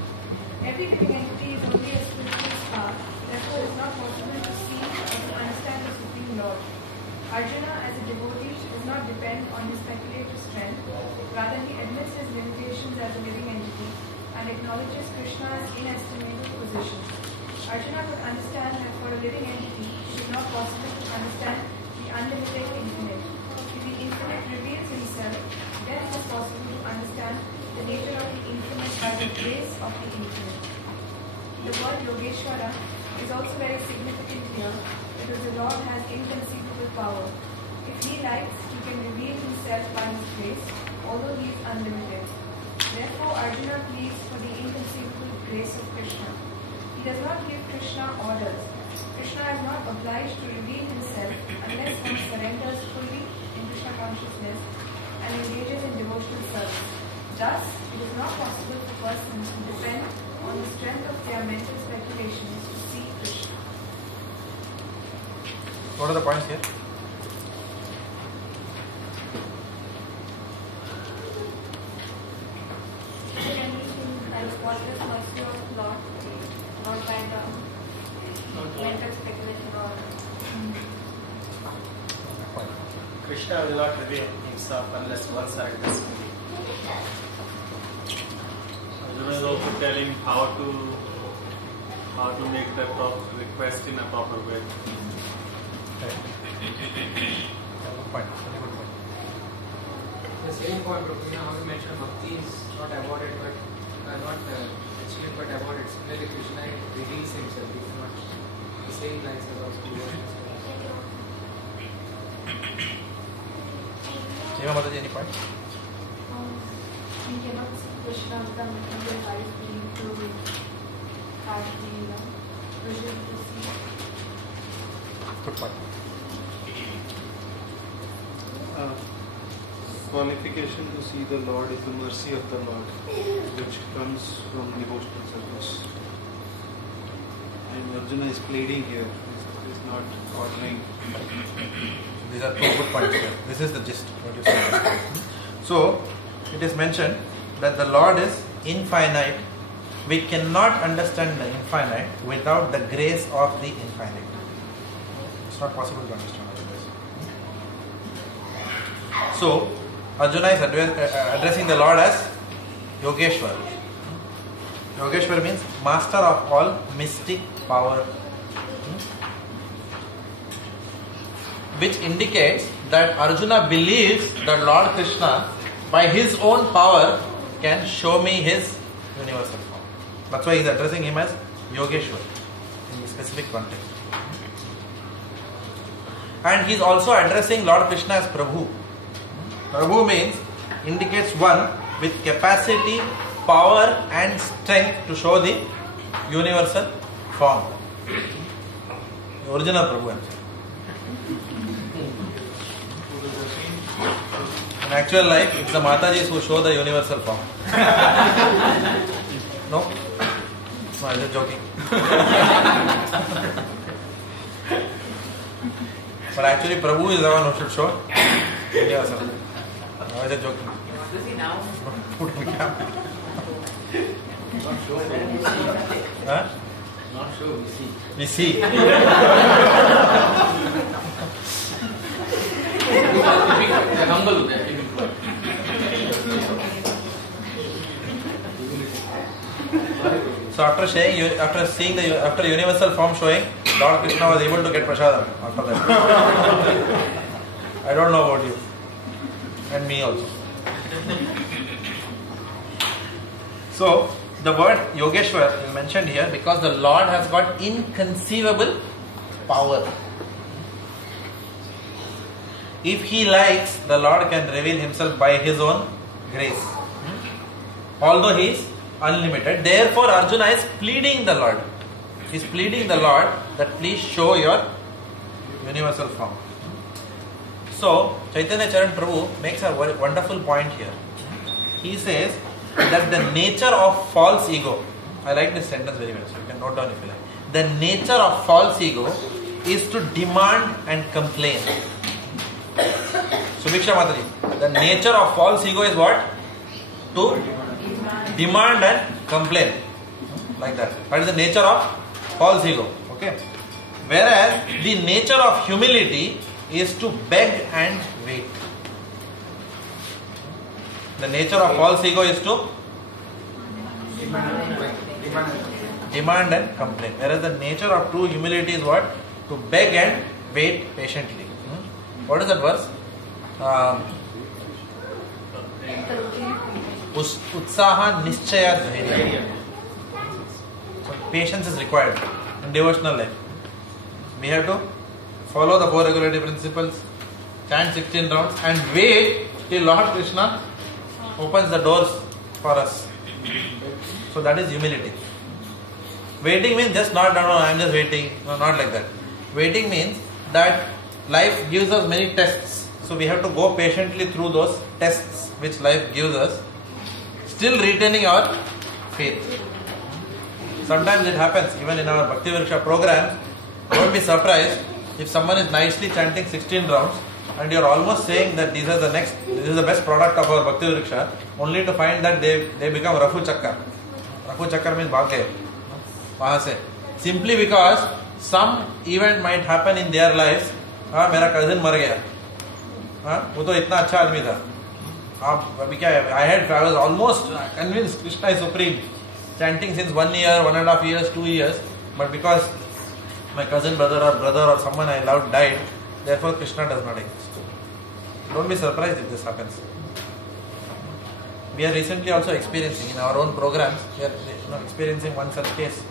Every living entity is only a spiritual spark, therefore it is not possible to see or to understand the Supreme Lord. Arjuna, as a devotee, does not depend on his speculative strength, rather he admits his limitations as a living entity and acknowledges Krishna's inestimable position. Arjuna could understand that for a living entity, it is not possible to understand the unlimited infinite. If the infinite reveals himself, then it is possible to understand the nature of the infinite by the grace of the infinite. The word Yogeshwara is also very significant here because the Lord has inconceivable power. If he likes, he can reveal himself by his grace, although he is unlimited. Therefore, Arjuna pleads for the inconceivable grace of Krishna. He does not give Krishna orders. Krishna is not obliged to reveal himself unless one surrenders fully in Krishna consciousness and engages in devotional service. Thus, it is not possible for persons to depend on the strength of their mental speculations to see Krishna. What are the points here? What is mercy of Lord, not by the mental speculation or Krishna will not reveal himself unless one surrenders fully. Arjuna is also telling how to make the proper request in a proper way. The same point, how you mentioned Bhakti is not avoided, but not achieved but avoided. Similarly, Krishna reveals himself. It's not the same lines as also devotion. Jima Mataji, any point? we cannot see Krishna with the material eyes being to have the vision to see. Good point. Qualification to see the Lord is the mercy of the Lord, which comes from devotional service. And Arjuna is pleading here, is not ordering. These are two good points here. This is the gist. What you said. So, it is mentioned that the Lord is infinite. We cannot understand the infinite without the grace of the infinite. It's not possible to understand otherwise. So, Arjuna is addressing the Lord as Yogeshwar. Yogeshwar means master of all mystic power, which indicates that Arjuna believes that Lord Krishna, by his own power, can show me his universal form. That's why he is addressing him as Yogeshwar in the specific context. And he is also addressing Lord Krishna as Prabhu. Prabhu means, indicates one with capacity, power and strength to show the universal form. The original Prabhu. In actual life, it's the Matajis who show the universal form. No? No, I'm just joking. But actually, Prabhu is the one who should show universal. No, I'm just joking. Put on camera. Huh? Not sure, we see. We see. They're humble, they're typical. So after universal form showing, Lord Krishna was able to get prasadam after that. I don't know about you. And me also. So the word Yogeshwar is mentioned here because the Lord has got inconceivable power. If He likes, the Lord can reveal Himself by His own grace. Although He is unlimited. Therefore Arjuna is pleading the Lord. He is pleading the Lord that please show your universal form. So Chaitanya Charan Prabhu makes a very wonderful point here. He says that the nature of false ego, I like this sentence very well, so you can note down if you like. The nature of false ego is to demand and complain. Subiksha Mataji, the nature of false ego is what? To demand and complain. Like that. That is the nature of false ego. Okay. Whereas the nature of humility is to beg and wait. The nature of false ego is to demand and complain. Whereas the nature of true humility is what? To beg and wait patiently. What is that verse? Utsaha Nischaya Dhairya. So patience is required in devotional life. We have to follow the 4 regulative principles, chant 16 rounds and wait till Lord Krishna opens the doors for us. So that is humility. Waiting means just not, no, I am just waiting. No, not like that. Waiting means that life gives us many tests. So we have to go patiently through those tests which life gives us, still retaining our faith. Sometimes it happens, even in our Bhakti Vriksha programs, don't be surprised if someone is nicely chanting 16 rounds and you are almost saying that this is the best product of our Bhakti Vriksha, only to find that they become Rafu Chakkar. Rafu Chakkar means Bhagavad. Simply because some event might happen in their lives. मेरा cousin मर गया. वो तो इतना अच्छा आदमी था. अभी क्या है? I was almost convinced Krishna is supreme, chanting since 1 year, 1.5 years, 2 years, but because my cousin brother or someone I loved died, therefore Krishna does not exist. Don't be surprised if this happens. We are recently also experiencing in our own programs, we are experiencing one such case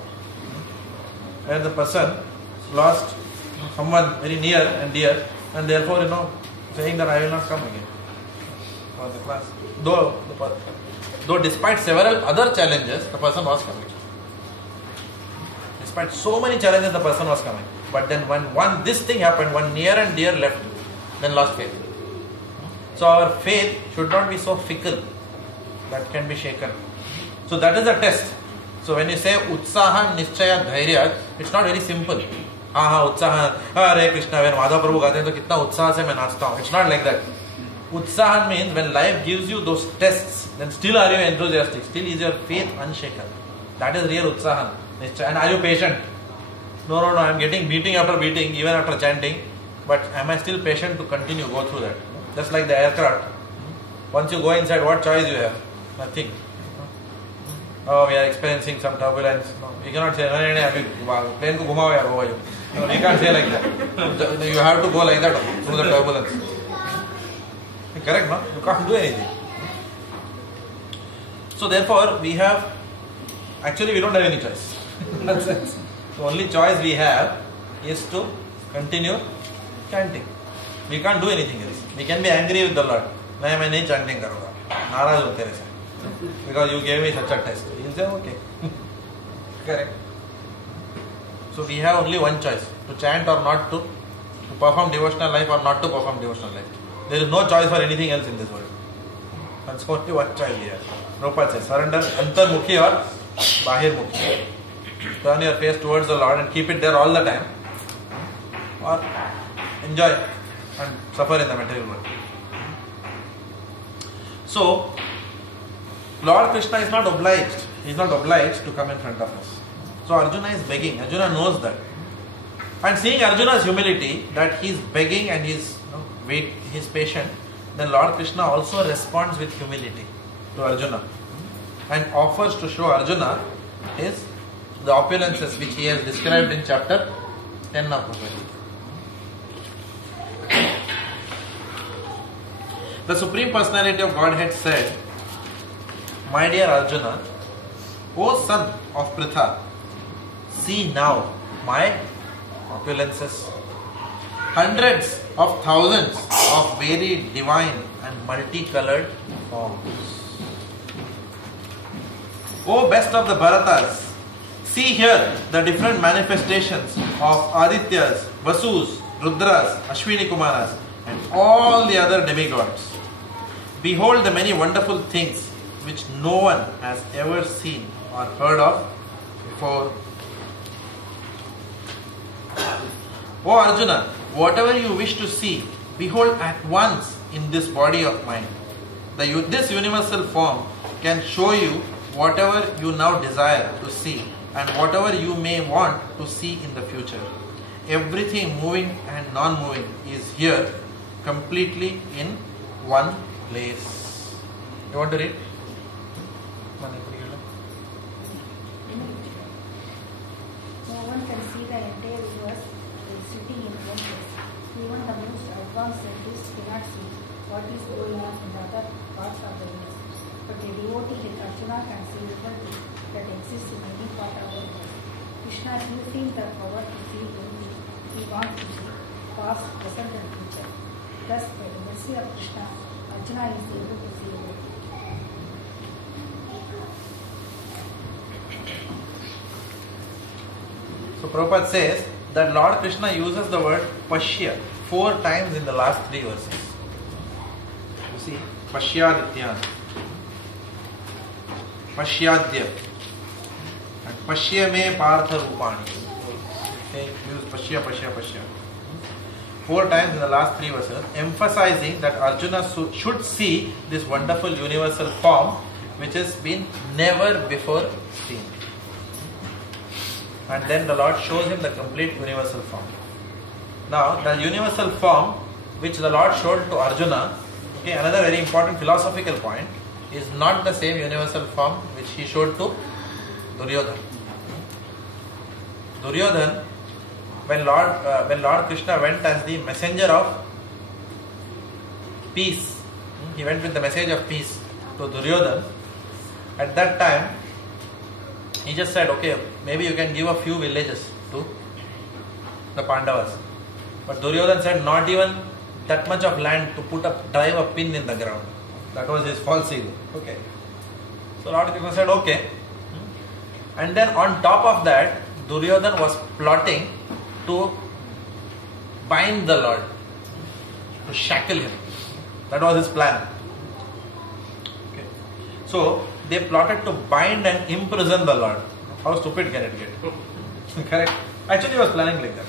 where the person lost someone very near and dear, and therefore saying that I will not come again for the class. Though despite several other challenges, the person was coming. Despite so many challenges, the person was coming. But then when this thing happened, one near and dear left, then lost faith. So our faith should not be so fickle that can be shaken. So that is the test. So when you say Utsaha Nischaya Dhairya, it's not very simple. Utsaha, Hare Krishna, when Madhav Prabhu gaate hain to kitna utsaha se main naachta hu. It's not like that. Utsaha means when life gives you those tests, then still are you enthusiastic? Still is your faith unshaken? That is real Utsaha. And are you patient? No, I am getting beating after beating, even after chanting. But am I still patient to continue, go through that? Just like the aircraft. Once you go inside, what choice you have? Nothing. Oh, we are experiencing some turbulence. No, we cannot say, plane ko ghumao yaar, ho gayo. No, we can't say like that. You have to go like that through the turbulence. Correct, no? You can't do anything. So therefore, we don't have any choice. In that sense. The only choice we have is to continue chanting. We can't do anything else. We can be angry with the Lord. मैं नहीं chanting करूँगा. नाराज हो तेरे से. Because you gave me such a test. He'll say, okay. Correct. So we have only one choice. To chant or not to perform devotional life or not to perform devotional life. There is no choice for anything else in this world. That's only one choice here. Prabhupada says, surrender antarmukhi or bahirmukhi. Turn your face towards the Lord and keep it there all the time. Or enjoy and suffer in the material world. So, Lord Krishna is not obliged. He is not obliged to come in front of us. So Arjuna is begging. Arjuna knows that. And seeing Arjuna's humility, that he is begging and he is patient, then Lord Krishna also responds with humility to Arjuna and offers to show Arjuna the opulences which he has described in chapter 10 of Bhagavad. The Supreme Personality of Godhead said, "My dear Arjuna, O son of Pritha, see now my opulences, hundreds of thousands of very divine and multicolored forms. O best of the Bharatas, see here the different manifestations of Adityas, Vasus, Rudras, Ashwini Kumaras, and all the other demigods. Behold the many wonderful things which no one has ever seen or heard of before. O Arjuna, whatever you wish to see, behold at once in this body of mine. This universal form can show you whatever you now desire to see and whatever you may want to see in the future. Everything moving and non-moving is here completely in one place." You want to read? No one can see the entire universe sitting in one place. Even the most advanced scientists cannot see what is going on in the other parts of the universe. But a devotee like Arjuna can see everything that exists in any part of the universe. Krishna gives him the power to see anything he wants to see, past, present and future. Thus, by the mercy of Krishna, Arjuna is able to see everything. So Prabhupada says that Lord Krishna uses the word Pashya 4 times in the last 3 verses. You see, Pashyadityan, Pashyadya, and Pashya me Partha Rupani. Use Pashya, Pashya, Pashya. 4 times in the last 3 verses, emphasizing that Arjuna should see this wonderful universal form which has been never before seen. And then the Lord shows him the complete universal form. Now, the universal form which the Lord showed to Arjuna, another very important philosophical point, is not the same universal form which he showed to Duryodhana. Duryodhana, when Lord Krishna went as the messenger of peace, he went with the message of peace to Duryodhana. At that time, he just said, okay, maybe you can give a few villages to the Pandavas. But Duryodhana said, not even that much of land to drive a pin in the ground. That was his false ego. Okay. So Lord Krishna said, okay. And then on top of that, Duryodhana was plotting to bind the Lord, to shackle him. That was his plan. Okay. So they plotted to bind and imprison the Lord. How stupid can it get? Correct? Actually, he was planning like that.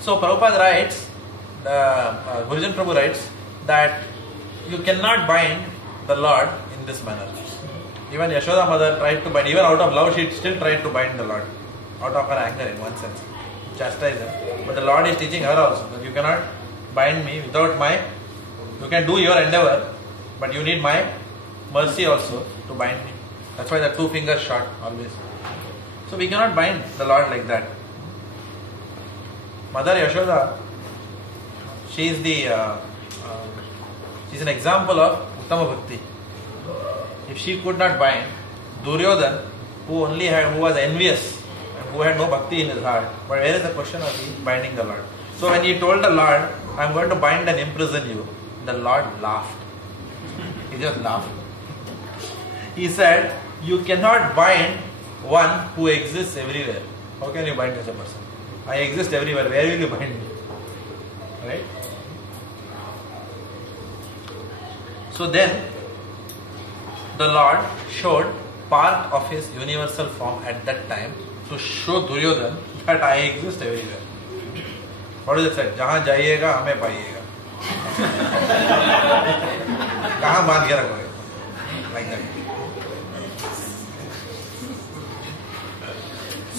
So Prabhupada writes, Gurujan Prabhu writes that you cannot bind the Lord in this manner. Even Yashoda mother tried to bind, even out of love she still tried to bind the Lord. Out of her anger in one sense. Chastise him. But the Lord is teaching her also that you cannot bind me without you can do your endeavor, but you need my mercy also to bind me. That's why the 2 fingers short always. So we cannot bind the Lord like that. Mother Yashoda, she is she's an example of Uttama Bhakti. If she could not bind Duryodhana, who was envious and who had no bhakti in his heart, but where is the question of he binding the Lord? So when he told the Lord, I am going to bind and imprison you, the Lord laughed. He just laughed. He said, you cannot bind one who exists everywhere. How can you bind such a person? I exist everywhere. Where will you bind me? Right? So then, the Lord showed part of his universal form at that time to show Duryodhana that I exist everywhere. What is it said? Jahan jayega, hame paiyega. Kahan bandh ke rakhoge? Like that.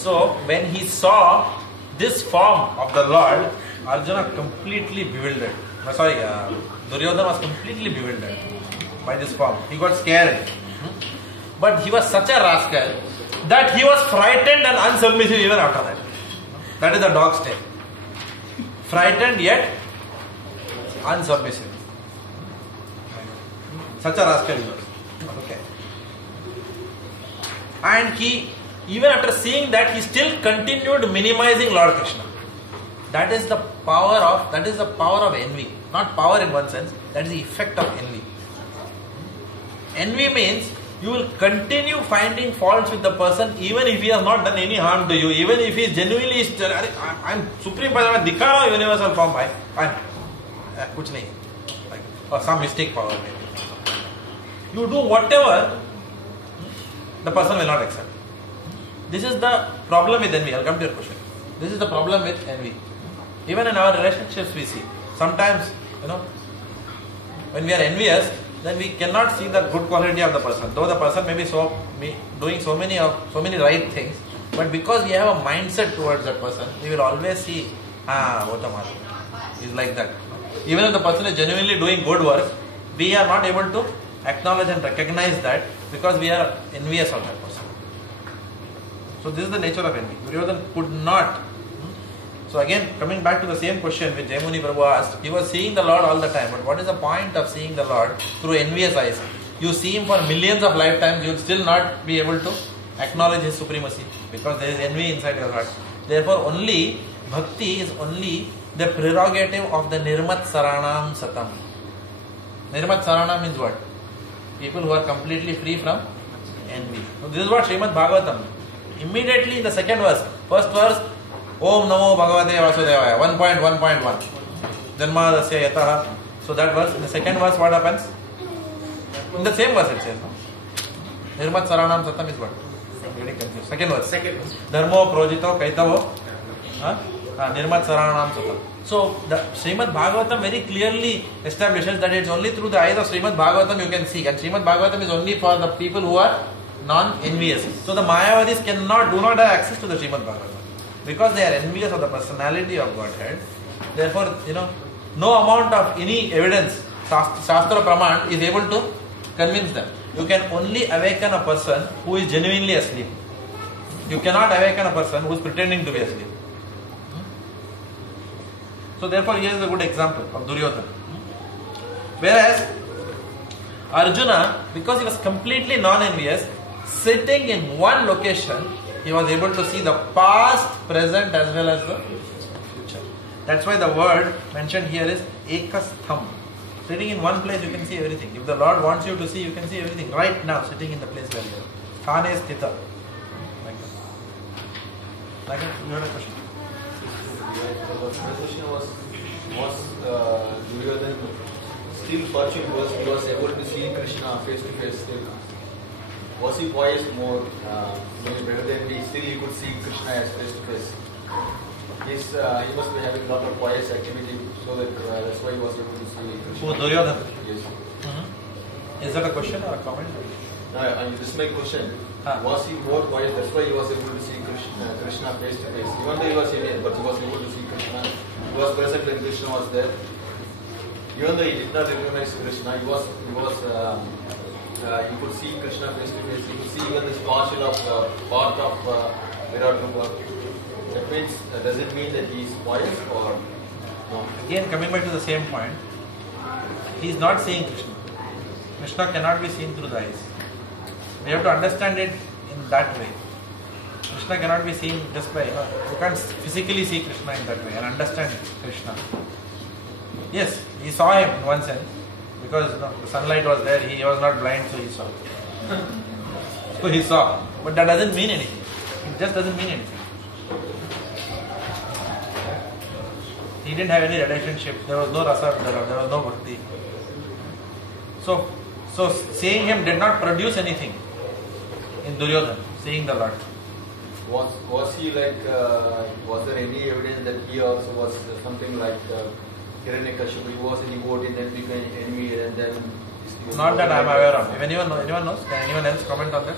So when he saw this form of the Lord, Arjuna completely bewildered. Duryodhana was completely bewildered by this form. He got scared. But he was such a rascal that he was frightened and unsubmissive even after that. That is the dog's tale. Frightened yet unsubmissive. Such a rascal he was. Okay. And he, even after seeing that, he still continued minimizing Lord Krishna. That is the power of envy. Not power in one sense, that is the effect of envy. Envy means you will continue finding faults with the person even if he has not done any harm to you, even if he is genuinely, I am Supreme Padma, dikha raha hu universal form, kuch nahi. Or some mystic power maybe. You do whatever, the person will not accept. This is the problem with envy. I will come to your question. This is the problem with envy. Even in our relationships we see. Sometimes, when we are envious, then we cannot see the good quality of the person. Though the person may be doing so many right things, but because we have a mindset towards that person, we will always see, he's like that. Even if the person is genuinely doing good work, we are not able to acknowledge and recognize that because we are envious of that person. So this is the nature of envy. Duryodhana could not. So again, coming back to the same question which Jaimuni Prabhu asked, he was seeing the Lord all the time. But what is the point of seeing the Lord through envious eyes? You see Him for millions of lifetimes, you will still not be able to acknowledge His supremacy because there is envy inside your heart. Therefore, only Bhakti is only the prerogative of the Nirmat Saranam Satam. Nirmat Saranam means what? People who are completely free from envy. So this is what Srimad Bhagavatam. Immediately in the second verse, first verse, Om Namo Bhagavate Vasudevaya, 1.1.1. Janma Dasya Yataha. So that verse, in the second verse, what happens? In the same verse it says, no? Nirmat Saranam Satam is what? I'm getting confused. Second verse. Dharmo Projito Kaitavo. Nirmat Saranam Satam. So the Srimad Bhagavatam very clearly establishes that it's only through the eyes of Srimad Bhagavatam you can see. And Srimad Bhagavatam is only for the people who are non-envious. So the Mayavadis do not have access to the Srimad Bhagavatam. Because they are envious of the personality of Godhead, therefore, no amount of any evidence, Shastra Praman, is able to convince them. You can only awaken a person who is genuinely asleep. You cannot awaken a person who is pretending to be asleep. So therefore, here is a good example of Duryodhana. Whereas Arjuna, because he was completely non-envious, sitting in one location, he was able to see the past, present as well as the future. That's why the word mentioned here is ekastham. Sitting in one place you can see everything. If the Lord wants you to see, you can see everything right now, sitting in the place where you are. Thane sthita. Like that. You had a question? My question was Duryodhana still fortunate because he was able to see Krishna face to face still? Was he poised more, maybe better than me? Still he could see Krishna as face to face. He must be having a lot of pious activity, so that that's why he was able to see Krishna. Who, Duryodhana? Yes. Is that a question or a comment? No, this is my question. Was he more pious? That's why he was able to see Krishna face to face. Even though he was Indian, but he was able to see Krishna. He was present when Krishna was there. Even though he did not recognize Krishna, he could see Krishna face to face. He could see even this part of Virat Rupa. That means, does it mean that he is pious or no? Again, coming back to the same point, he is not seeing Krishna. Krishna cannot be seen through the eyes. We have to understand it in that way. Krishna cannot be seen just by, you can't physically see Krishna in that way and understand Krishna. Yes, he saw him in one sense. Because the sunlight was there, he was not blind, so he saw. So he saw. But that doesn't mean anything. It just doesn't mean anything. He didn't have any relationship. There was no rasa, there was no bhakti. So seeing him did not produce anything in Duryodhana, seeing the Lord. Was he like, was there any evidence that he also was something like Hiranyakashipu? He was a devotee, then became enemy, and then... Not that I am aware of. If anyone knows, can anyone else comment on that?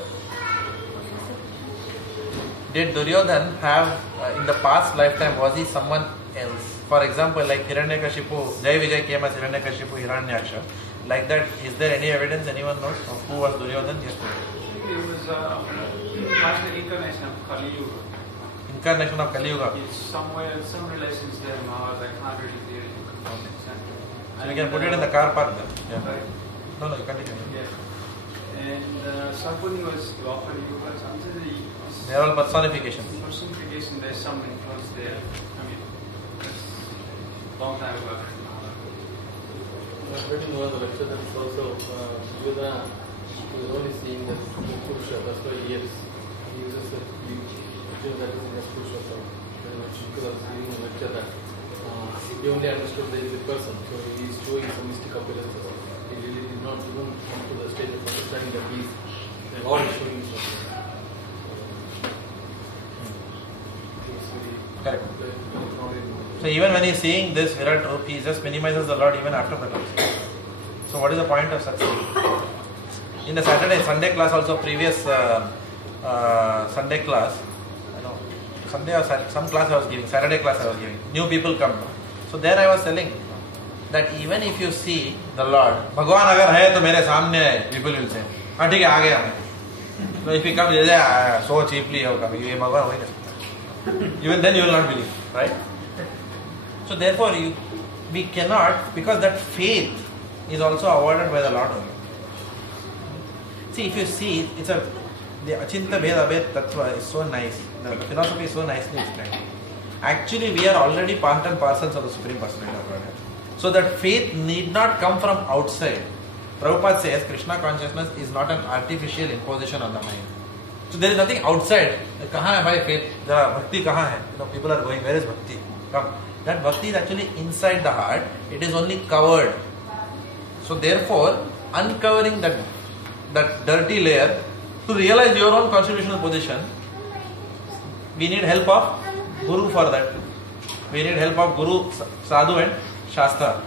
did Duryodhan have, in the past lifetime, was he someone else? For example, like Hiranyakashipu, Jai Vijay came as Hiranyakashipu, Hiranyaksha. Like that, is there any evidence anyone knows of who was Duryodhan? Yes, It was like the incarnation of Kali Yuga. Incarnation of Kali Yuga. It's somewhere, some relations there, Maharaj, I can't really hear you. So we can put it in the car park then. Yeah. Right? No, you continue. Yeah. And Sarpuni was Dwapara Yuga, something. They are all personifications. Personification, there's some influence there. I mean, it's long time ago. I read in one of the lectures that it's also Yoda is only seeing the Purusha, that's why he uses the view that is in the Purusha. So very much because I was reading a lecture that he only understood the person, so he is showing some mystic appearances. He really did not even come to the stage of understanding that he is the Lord is showing him something. Correct. So even when he is seeing this Virat Rup, he just minimizes the Lord even after that also. So what is the point of such thing? In the Sunday class also, previous Sunday class, Sunday or some class I was giving, Saturday class I was giving, new people come. So there I was telling that even if you see the Lord, Bhagwan agar hai to mere samne hai, people will say, हाँ ठीक है आ गया मैं. So if he comes, so cheaply he will come. ये भगवान वही नहीं. Even then you will not believe, right? So therefore we cannot, because that faith is also awarded by the Lord only. See, if you see, the Achinta VedaBase Tattva is so nice. The philosophy is so nicely explained. Actually, we are already part and parcels of the Supreme Personality of Godhead. So that faith need not come from outside. Prabhupada says Krishna Consciousness is not an artificial imposition on the mind. So there is nothing outside. Kahan hai bhai faith? Bhakti kahan hai? People are going, where is Bhakti? Come. That Bhakti is actually inside the heart. It is only covered. So therefore, uncovering that dirty layer, to realize your own constitutional position, we need help of Guru for that. We need help of Guru, Sadhu and Shastra.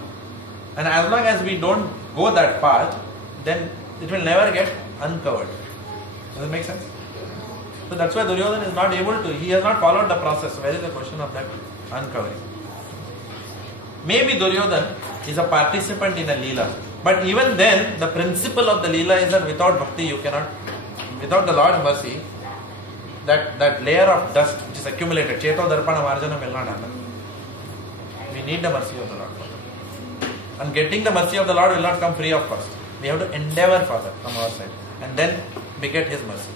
And as long as we don't go that path, then it will never get uncovered. Does it make sense? So that's why Duryodhana is not able to. He has not followed the process. Where is the question of that uncovering? Maybe Duryodhana is a participant in a Leela. But even then, the principle of the Leela is that without Bhakti you cannot, without the Lord's mercy, that layer of dust which is accumulated, Cheto Darpana Marjana will not happen. We need the mercy of the Lord. And getting the mercy of the Lord will not come free of cost. We have to endeavor for that from our side. And then beget His mercy.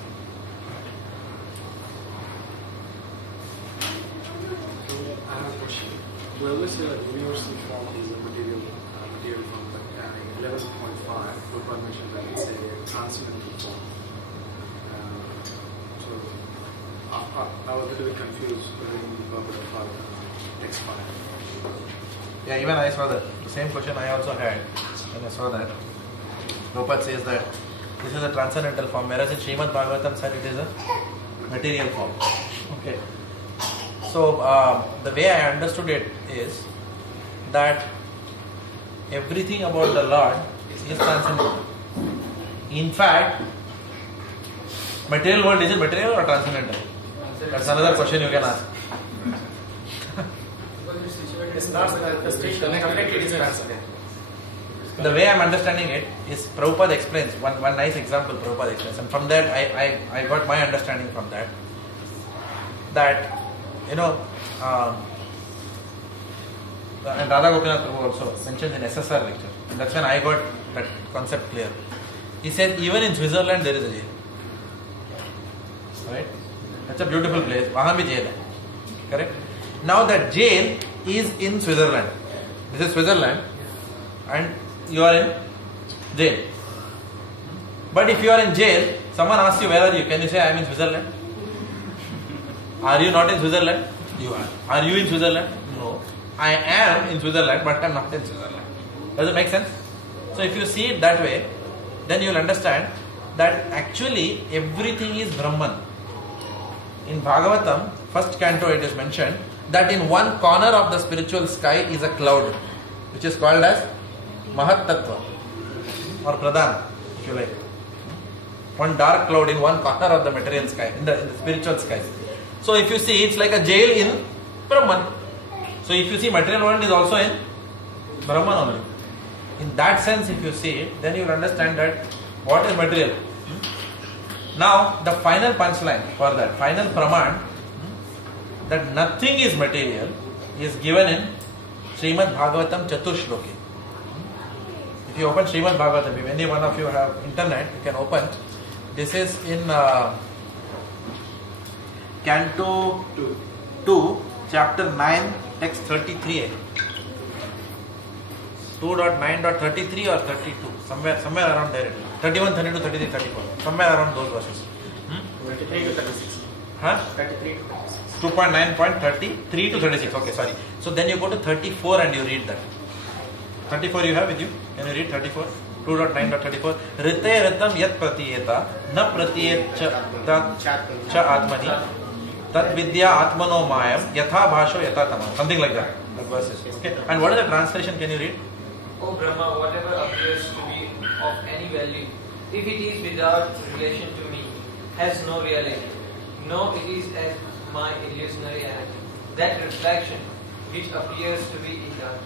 So I have a question. Well, let's say that universal form is a material form, but 11.5, Prabhupada mentioned that it's a transcendental form. I was a little bit confused when Bhagavad about text 5. Yeah, even I saw that. The same question I also had when I saw that. Prabhupada says that this is a transcendental form, whereas in Srimad Bhagavatam said it is a material form. Okay. So the way I understood it is that everything about the Lord is transcendental. In fact, material world, is it material or transcendental? That's another question you can ask. It's not the manifestation, completely it is transcendental. The way I'm understanding it is Prabhupada explains, one nice example Prabhupada explains, and from that I got my understanding from that, and Radha Gopinath Prabhu also mentioned in SSR lecture, and that's when I got that concept clear. He said even in Switzerland there is a jail. Right? That's a beautiful place. Wahan bhi jail hai. Correct? Now that jail is in Switzerland. This is Switzerland and you are in jail. But if you are in jail, someone asks you where are you? Can you say I am in Switzerland? Are you not in Switzerland? You are. Are you in Switzerland? No. I am in Switzerland but I am not in Switzerland. Does it make sense? So if you see it that way, then you will understand that actually everything is Brahman. In Bhagavatam, first canto it is mentioned that in one corner of the spiritual sky is a cloud which is called as Mahat Tattva or Pradhan, if you like. One dark cloud in one corner of the material sky, in the spiritual sky. So if you see, it's like a jail in Brahman. So if you see, material world is also in Brahman only. In that sense, if you see it, then you will understand that what is material. Now, the final punchline for that, final praman, that nothing is material, is given in Srimad Bhagavatam Chatushloki. If you open Srimad Bhagavatam, if any one of you have internet, you can open. This is in Canto 2, chapter 9, text 33. 2.9.33 or 32, somewhere around there. 31, 32, 33, 34, somewhere around those verses. 33 to 36. Huh? 33 to 36. 2.9.33 to 36. Okay, sorry. So then you go to 34 and you read that. 34 you have with you? Can you read 34? 2.9.34. Rite ritam yat pratiyeta na pratiyet cha atmani tat vidya atmano mayam yatha bhasho yatha tamam. Something like that. That verses. Okay. And what is the translation? Can you read? O Brahma, whatever appears to be of any value, if it is without relation to me, has no reality. No, it is as my illusionary energy. That reflection which appears to be eternal.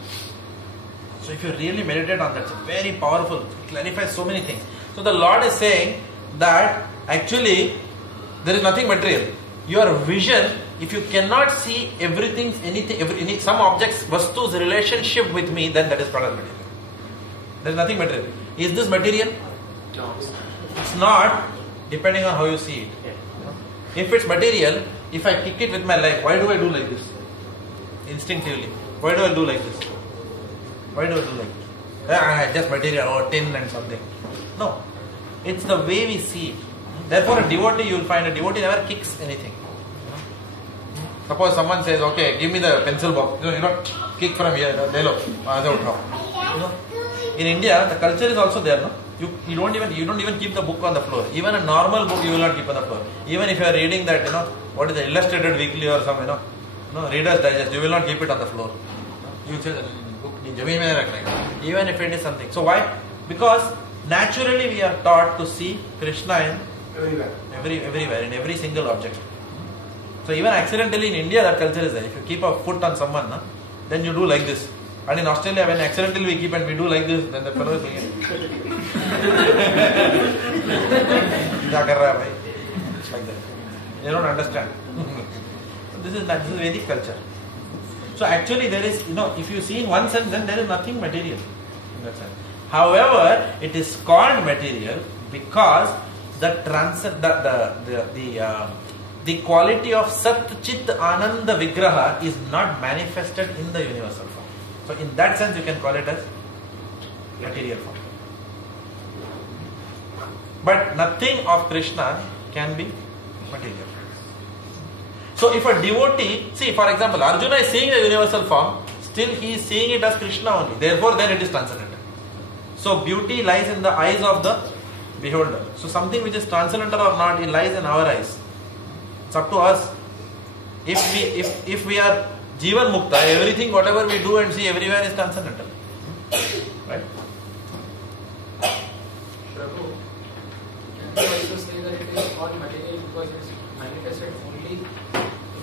So if you really meditate on that, it's very powerful. It clarifies so many things. So the Lord is saying that actually there is nothing material. Your vision, if you cannot see everything, anything, some objects, vastu's relationship with me, then that is called as material. There is nothing material. Is this material? No. It's not, depending on how you see it. If it's material, if I kick it with my leg, why do I do like this? Instinctively. Why do I do like this? Why do I do like this? Just material or tin and something. No. It's the way we see it. Therefore, a devotee, you will find a devotee never kicks anything. Suppose someone says, okay, give me the pencil box. You know, kick from here. In India, the culture is also there, no? You don't even keep the book on the floor. Even a normal book you will not keep on the floor. Even if you are reading that, what is the Illustrated Weekly or some, Reader's Digest, you will not keep it on the floor. You will say that book, even if it is something. So why? Because naturally we are taught to see Krishna in everywhere, in every single object. So even accidentally in India that culture is there. If you keep a foot on someone, then you do like this. And in Australia, when accidentally we keep and we do like this, then the fellow is like it's like that. They don't understand. So this is Vedic culture. So actually there is, if you see in one sense, then there is nothing material in that sense. However, it is called material because the quality of Sat Chit Ananda Vigraha is not manifested in the universal form. So in that sense you can call it as material form. But nothing of Krishna can be material. So if a devotee, see for example, Arjuna is seeing the universal form, still he is seeing it as Krishna only. Therefore then it is transcendental. So beauty lies in the eyes of the beholder. So something which is transcendental or not, it lies in our eyes. It's up to us. If we are Jivan Mukta, everything whatever we do and see everywhere is transcendental. Right? Prabhu, can you also say that it is all material because it is manifested only in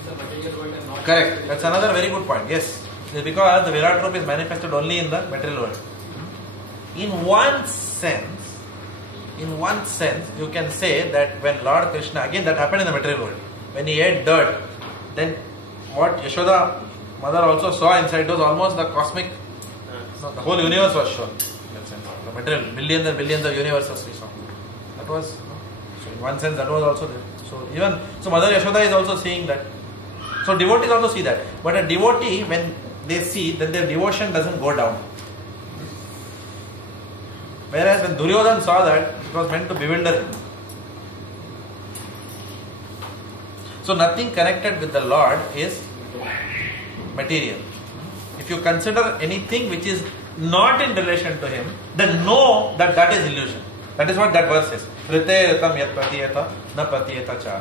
the material world and not... Correct. That's another very good point. Yes. It's because the Virat Rupa is manifested only in the material world. In one sense, you can say that when Lord Krishna, again that happened in the material world, when he ate dirt, then what Yashoda mother also saw inside was almost the cosmic, the whole universe was shown. In that sense, the material, millions and billions of universes we saw. That was, so in one sense that was also there. So Mother Yashoda is also seeing that. So devotees also see that. But a devotee, when they see, then their devotion doesn't go down. Whereas when Duryodhana saw that, it was meant to bewilder him. So nothing connected with the Lord is material. If you consider anything which is not in relation to Him, then know that that is illusion. That is what that verse says. Rite ritam yat pratiyeta na pratiyeta cha.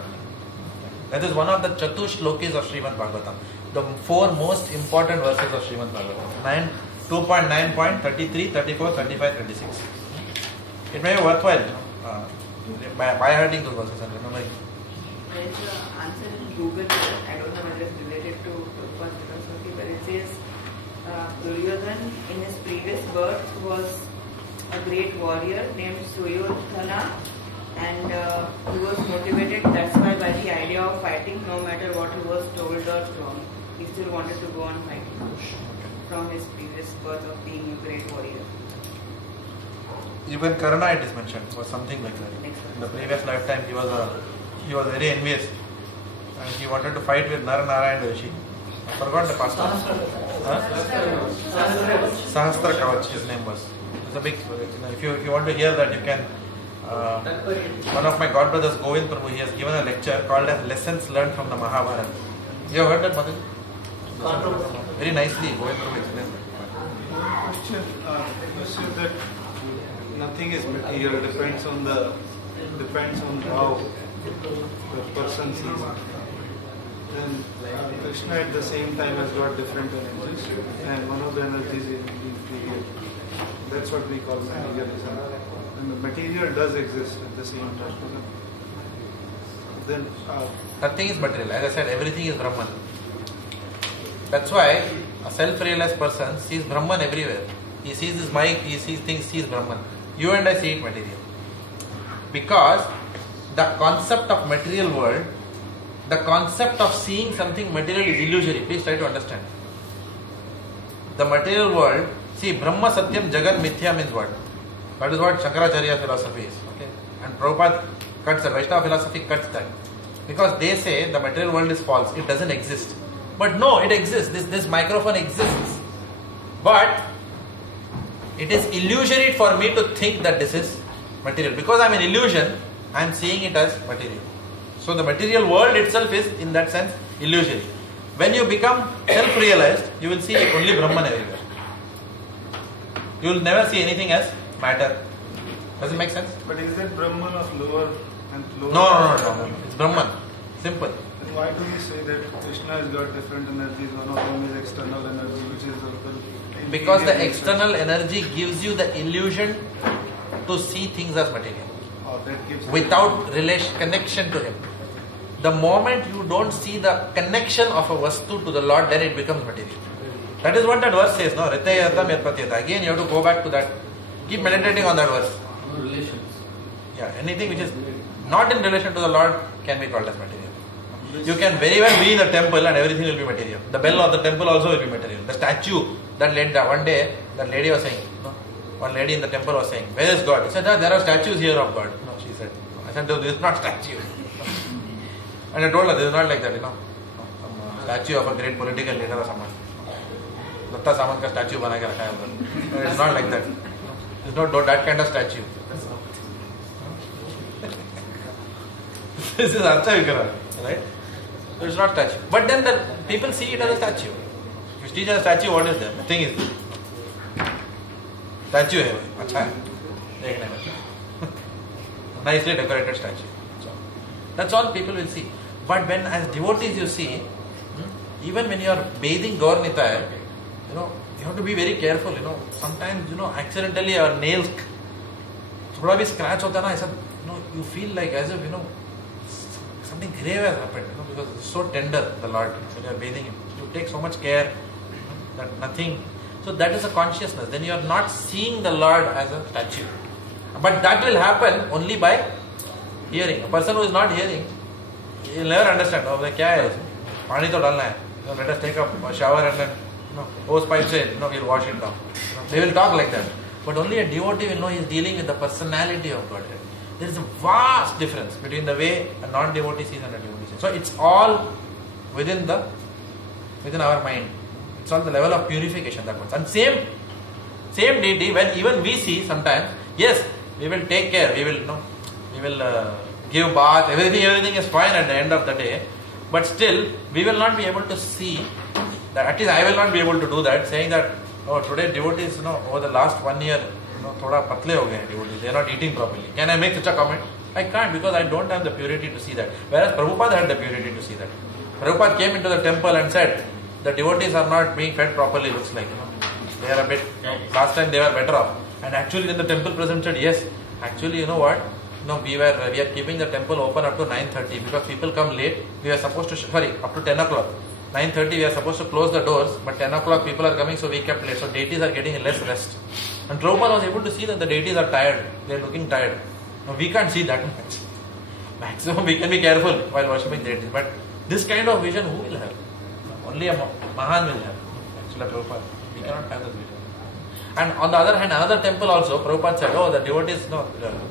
That is one of the Chatushlokis of Srimad Bhagavatam. The four most important verses of Srimad Bhagavatam. 2.9.33, 34, 35, 36. It may be worthwhile by hearting those verses and remembering. There is an answer in Google. I don't know whether it's related to Prabhupada's philosophy, but it says Duryodhan in his previous birth was a great warrior named Suryodhana, and he was motivated, that's why, by the idea of fighting, no matter what he was told or shown. He still wanted to go on fighting from his previous birth of being a great warrior. Even Karna, it is mentioned, was something like that. In the previous lifetime, he was very envious, and he wanted to fight with Nar Narayan Rishi. I forgot the past name. Sahastra Kavach, his name was. It's a big story. If you want to hear that, you can. One of my godbrothers, Govind Prabhu, he has given a lecture called as Lessons Learned from the Mahabharata. You have heard that, Mataji? Very nicely, Govind Prabhu explained that. You said that nothing is material, depends on how the person sees it. Then Krishna at the same time has got different energies, and one of the energies is material. That's what we call materialism. And the material does exist at the same time. Then nothing is material. As I said, everything is Brahman. That's why a self-realized person sees Brahman everywhere. He sees his mic, he sees Brahman. You and I see it material. Because the concept of material world, the concept of seeing something material is illusory. Please try to understand. The material world, see, Brahma Satyam Jagat Mithya means what? That is what Shankaracharya philosophy is. Okay? And Prabhupada cuts that, Vaishnava philosophy cuts that. Because they say the material world is false, it doesn't exist. But no, it exists. This microphone exists. But it is illusory for me to think that this is material. Because I am an illusion, I am seeing it as material. So the material world itself is, in that sense, illusory. When you become self-realized, you will see only Brahman everywhere. You will never see anything as matter. Does it make sense? But is that Brahman of lower and lower? No. It's Brahman. Simple. Then why do we say that Krishna has got different energies? One of them is external energy, which is because the external energy gives you the illusion to see things as material. That gives without connection to Him. The moment you don't see the connection of a vastu to the Lord, then it becomes material. That is what that verse says, no? Riteyatam yatpatyata. Again, you have to go back to that. Keep meditating on that verse. No relations. Yeah, anything which is not in relation to the Lord can be called as material. You can very well be in the temple and everything will be material. The bell of the temple also will be material. The statue, that lady, one day, that lady was saying, no? One lady in the temple was saying, where is God? He said, there are statues here of God. No, she said. No. I said, no, this is not statue. And I told her, this is not like that, some statue of a great political leader or someone. Latta Saman ka statue bana ke rakha hai udhar. It's not like that. It's not that kind of statue. This is Archa Vigraha, right? So it's not statue. But then the people see it as a statue. If you see it as a statue, what is there? The thing is, statue hai, acha hai. Dekhne mein. Nicely decorated statue. So, that's all people will see. But when as devotees you see, even when you are bathing Gaur Nitai, you have to be very careful, Sometimes, accidentally our nails, thoda bhi scratch hota na, you feel like as if, something grave has happened, because it's so tender, the Lord, when you are bathing Him. You take so much care that nothing. So that is a consciousness. Then you are not seeing the Lord as a statue. But that will happen only by hearing. A person who is not hearing, he will never understand. Oh, kya hai? Pani to dalna hai. Let us take a shower and then, hose pipe say, we'll wash it down. They will talk like that. But only a devotee will know he is dealing with the personality of Godhead. There is a vast difference between the way a non-devotee sees and a devotee sees. So it's all within our mind. It's all the level of purification that ones. And same deity, when even we see sometimes, yes, we will take care, we will give bath, everything is fine at the end of the day, but still we will not be able to see that. At least I will not be able to do that, saying that today devotees, over the last 1 year, thoda patle ho gaye devotees, they are not eating properly. Can I make such a comment? I can't, because I don't have the purity to see that. Whereas Prabhupada had the purity to see that. Prabhupada came into the temple and said, the devotees are not being fed properly, looks like, they are a bit, last time they were better off. And actually then the temple president said, yes, actually, you know what, we are keeping the temple open up to 9:30 because people come late. We are supposed to up to 10 o'clock. 9:30 we are supposed to close the doors, but 10 o'clock people are coming, so we kept late. So deities are getting less rest. And Prabhupada was able to see that the deities are tired. They are looking tired. Now we can't see that much. Maximum we can be careful while worshipping deities, but this kind of vision who will have? Only a Mahan will have. Actually, Prabhupada, we cannot have that vision. And on the other hand, another temple also, Prabhupada said, the devotees,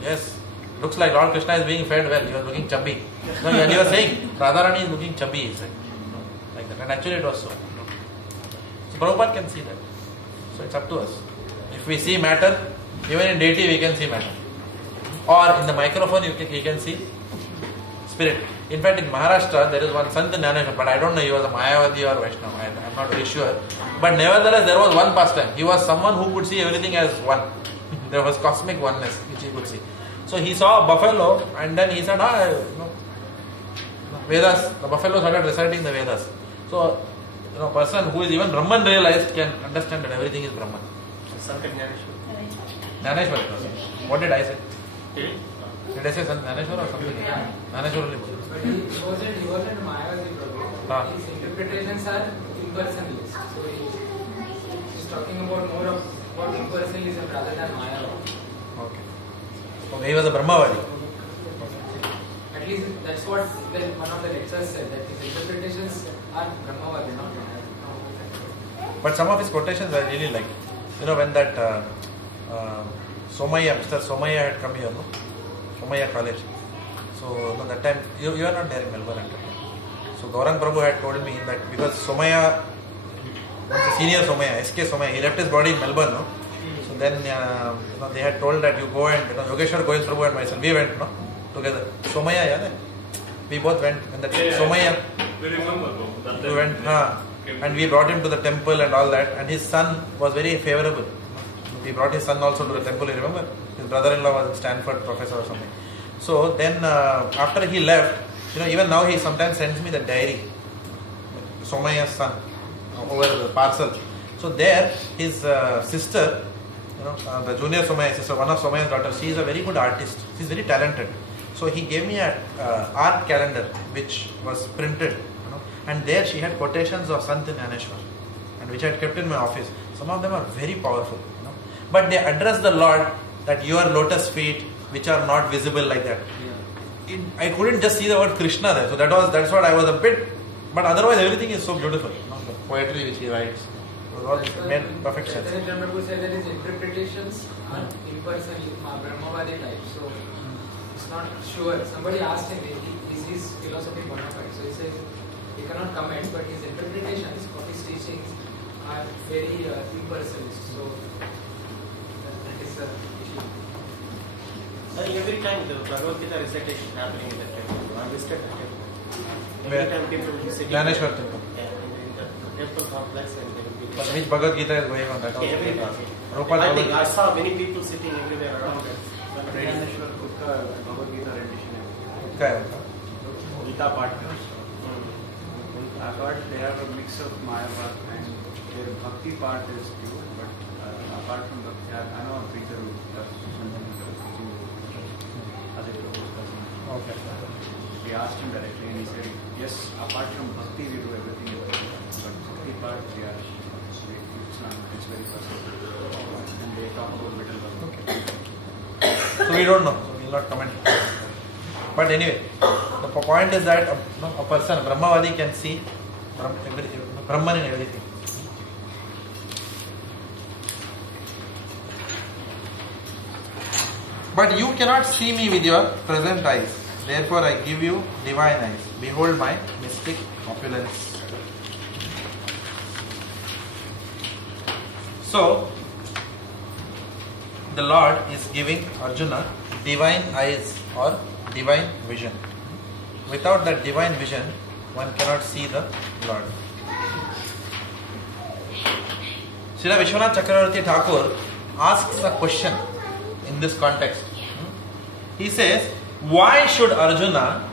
yes, looks like Lord Krishna is being fed well, he was looking chubby. No, and he was saying, Radharani is looking chubby, he said. Like that. And actually it was so. So Prabhupada can see that. So it's up to us. If we see matter, even in deity we can see matter. Or in the microphone you can see spirit. In fact, in Maharashtra there is one Sant Jnaneshwar, but I don't know he was a Mayavadi or Vaishnava, I am not very sure. But nevertheless there was one pastime. He was someone who could see everything as one. There was cosmic oneness which he could see. So he saw a buffalo and then he said, Vedas, the buffalo started reciting the Vedas. So, a person who is even Brahman realized can understand that everything is Brahman. Sant Jnaneshwar. What did I say? Did I say Sant Jnaneshwar or something? Jnaneshwar only. But he wasn't Mayavadi Prabhu. His interpretations are impersonalist. So he's talking about more of what impersonalism rather than Mayavadi. Okay, he was a Brahmavadi. At least that's what one of the lecturers said, that his interpretations are Brahmavadi, not Mayavadi. But some of his quotations I really like. When that Somaya, Mr. Somaya had come here, Somaya College. So that time, you are not there in Melbourne. So Gaurang Prabhu had told me that because Somaya, once a senior Somaya, ISKCON Somaya, he left his body in Melbourne. So then they had told that you go and Yogeshwar Govind Prabhu and myself, we went together. Somaya, yeah, we both went. And that Somaya, we remember we went, and we brought him to the temple and all that. And his son was very favorable. We brought his son also to the temple. You remember, his brother-in-law was a Stanford professor or something. So then, after he left, even now he sometimes sends me the diary, Somaya's son, over the parcel. So there, his sister, the junior Somaya sister, one of Somaya's daughters, she is a very good artist. She is very talented. So he gave me an art calendar which was printed, and there she had quotations of Sant Jnaneshwar, and which I had kept in my office. Some of them are very powerful, but they address the Lord that your lotus feet, which are not visible like that. I couldn't just see the word Krishna there, so that's what I was a bit. But otherwise, everything is so beautiful. The poetry which he writes, it made perfect sense. Prabhu said that his interpretations are impersonal, Brahmavadi type. So it's not sure. Somebody asked him, is his philosophy bona fide? So he says he cannot comment, but his interpretations of his teachings are very impersonalist. So that is the issue. Every time the Bhagavad Gita recitation happening in the temple, I visited the temple. Every time people will be sitting Jnaneshwar temple. Yeah, in the temple complex, and they will be But which Bhagavad Gita is going on? That also. every time. Prabhupada I think I saw many people sitting everywhere around it. Jnaneshwar Gupta Bhagavad Gita rendition. Gita partners. I thought they have a mix of Mayavad and their Bhakti part is pure, but apart from Bhakti, I know a preacher who does something teaching as a Okay. We asked him directly and he said, yes, apart from Bhakti we do everything else, but Bhakti part, it's very personal. And they talk about little Bhakti. Okay. So we don't know, so we will not comment. But anyway, the point is that a person, a Brahmavadi, can see Brahman in everything. But you cannot see me with your present eyes. Therefore I give you divine eyes. Behold my mystic opulence. So, the Lord is giving Arjuna divine eyes or divine vision. Without that divine vision, one cannot see the Lord. Srila Vishwanath Chakravarti Thakur asks a question in this context. He says, why should Arjuna,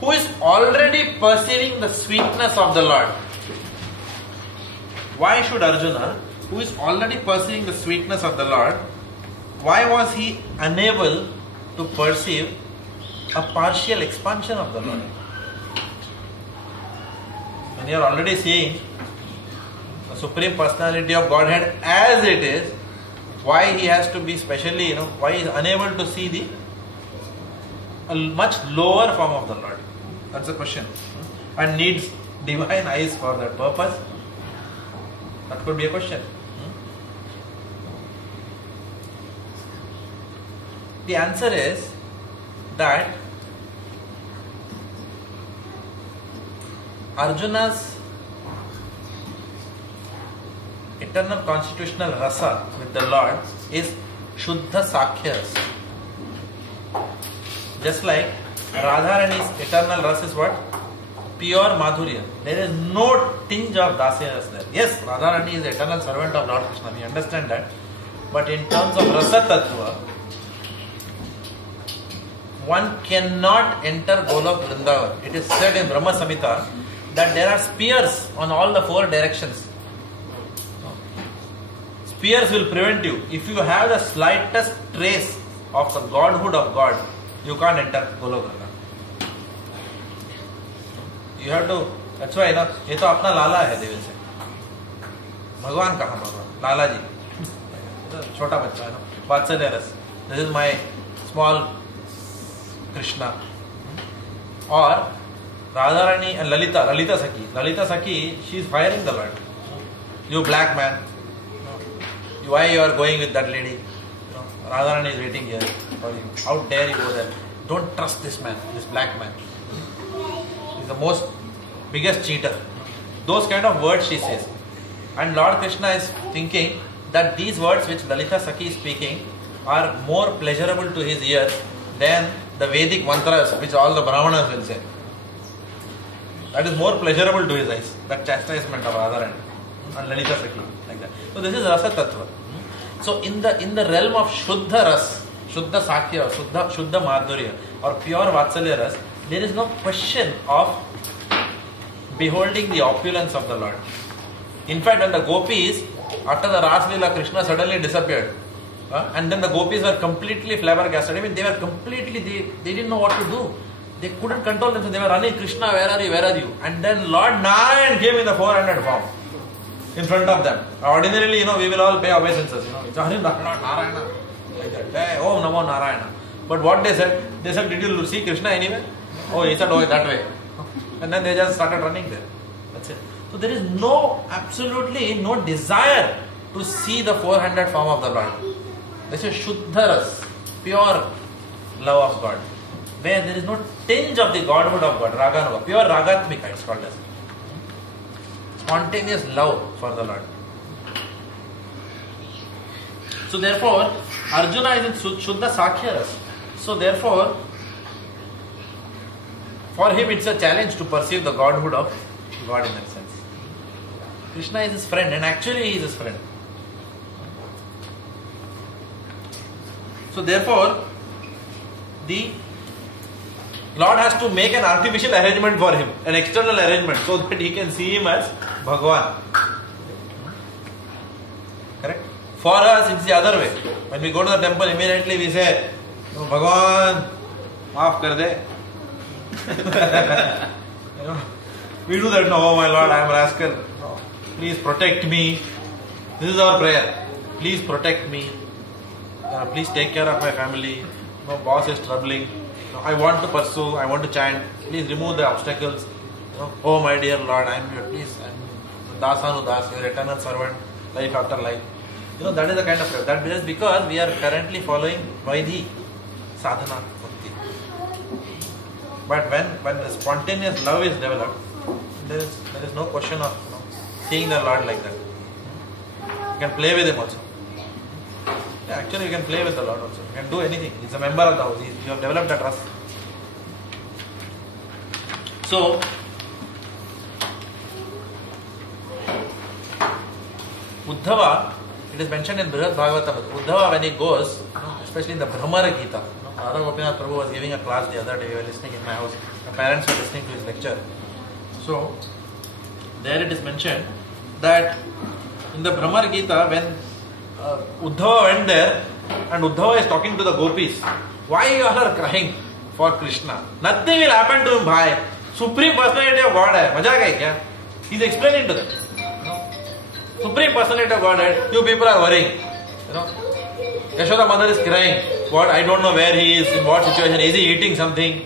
who is already perceiving the sweetness of the Lord, why should Arjuna, who is already perceiving the sweetness of the Lord, why was he unable to perceive a partial expansion of the Lord? When you are already seeing the Supreme Personality of Godhead as it is, why he has to be specially, why he is unable to see a much lower form of the Lord? That's the question. And needs divine eyes for that purpose? That could be a question. The answer is that Arjuna's eternal constitutional rasa with the Lord is Shuddha Sakhya rasa. Just like Radharani's eternal rasa is what? Pure Madhurya. There is no tinge of Dasya there. Yes, Radharani is the eternal servant of Lord Krishna. We understand that. But in terms of Rasa Tattva, one cannot enter Golok Vrindavan. It is said in Brahma Samhita that there are spears on all the 4 directions. Spears will prevent you. If you have the slightest trace of the Godhood of God, you can't enter Golok Vrindavan. You have to, that's why, ये तो अपना लाला है, they will say. भगवान कहाँ भगवान? लाला जी. छोटा बच्चा है ना. वात्सल्य रस. This is my small Krishna. Or Radharani and Lalita Sakhi, she is firing the Lord. You black man. Why you are going with that lady? Radharani is waiting here for you. How dare you go there? Don't trust this man, this black man. He's the most biggest cheater. Those kind of words she says. And Lord Krishna is thinking that these words which Lalita Sakhi is speaking are more pleasurable to his ears than the Vedic mantras which all the Brahmanas will say. That is more pleasurable to his eyes. That chastisement of Radharani and Lalita Sakhi. Like that. So this is Rasa Tattva. So in the realm of Shuddha Ras, Shuddha Sakhya, Shuddha Madhurya or pure Vatsalya Ras, there is no question of beholding the opulence of the Lord. In fact, when the gopis, after the Ras Leela, Krishna suddenly disappeared. And then the gopis were completely flabbergasted. I mean, they were completely, they didn't know what to do. They couldn't control themselves. They were running, Krishna, where are you, where are you? And then Lord Narayan came in the 400 form in front of them. Ordinarily, we will all pay obeisances. It's Hare Narayana. Like that. Hey, oh, Namo Narayana. But what they said, did you see Krishna anywhere? Oh, he said, oh, that way. And then they just started running there. That's it. So there is absolutely no desire to see the 400 form of the Lord. This is Shuddharas, pure love of God, where there is no tinge of the Godhood of God, Raganava, pure Ragatmika it's called as. Spontaneous love for the Lord. So therefore, Arjuna is in Shuddha Sakhyaras. So therefore, for him it's a challenge to perceive the Godhood of God in that sense. Krishna is his friend, and actually he is his friend. So therefore, the Lord has to make an artificial arrangement for him, an external arrangement, so that he can see him as Bhagavan. Correct? For us, it's the other way. When we go to the temple, immediately we say, "No, Bhagavan, maaf kar de." We do that. No, oh my Lord, I am a rascal. No, please protect me. This is our prayer. Please protect me. Please take care of my family. No, boss is troubling. No, I want to pursue. I want to chant. Please remove the obstacles. Oh my dear Lord, I am your please. I am Dasanudas, your eternal servant, life after life. That is the kind of prayer. That is because we are currently following Vaidhi sadhana bhakti. But when the spontaneous love is developed, there is no question of seeing the Lord like that. You can play with him also. Yeah, actually, you can play with the Lord also. You can do anything. He's a member of the house. You have developed that trust. So, Uddhava, it is mentioned in Brihad Bhagavatam. Uddhava, when he goes, especially in the Brahmara Gita, Radha Gopinath Prabhu was giving a class the other day. We were listening in my house. My parents were listening to his lecture. So, there it is mentioned that in the Brahmara Gita, when Uddhava went there, And Uddhava is talking to the gopis. Why you all are crying for Krishna? Nothing will happen to him, bhai. Supreme Personality of God hai. Maja hai kya? He's explaining to them. Supreme Personality of God, you people are worrying. Yashoda mother is crying. What? I don't know where he is, in what situation. Is he eating something?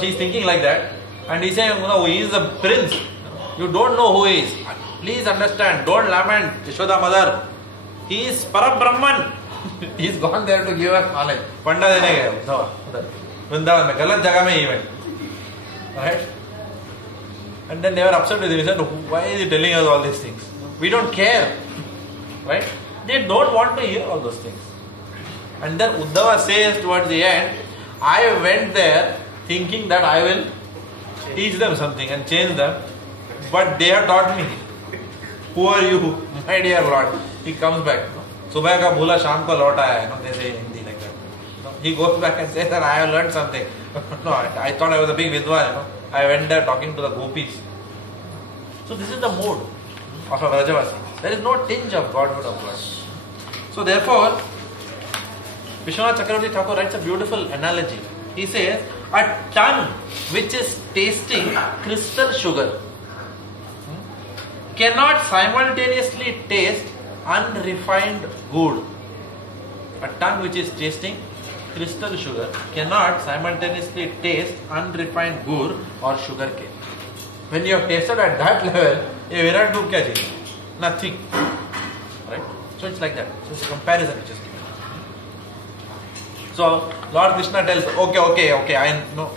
She's thinking like that. And he's saying, he is a prince. You don't know who he is. Please understand. Don't lament Yashoda mother. He is Parabrahman. He's gone there to give us knowledge. Panda dene gaya Uddhava. Vrindavan mein, galat jagah mein he went. Right? And then they were upset with him. He said, why is he telling us all these things? We don't care. Right? They don't want to hear all those things. And then Uddhava says towards the end, I went there thinking that I will teach them something and change them. But they have taught me. Who are you, my dear Lord? He comes back. Subah ka bhula sham ko lauta hai. They say in Hindi like that. He goes back and says that I have learned something. No, I thought I was a big vidwan. I went there talking to the gopis. So this is the mood of a Vrajavasi. There is no tinge of Godhood of God. So therefore, Vishwanath Chakravarti Thakur writes a beautiful analogy. He says, a tongue which is tasting crystal sugar cannot simultaneously taste unrefined good. A tongue which is tasting crystal sugar cannot simultaneously taste unrefined gur or sugar cane. When you have tasted at that level, a Virat Guru kya change? Nothing. Right? So it's like that. So it's a comparison which is given. So Lord Krishna tells, okay, I know.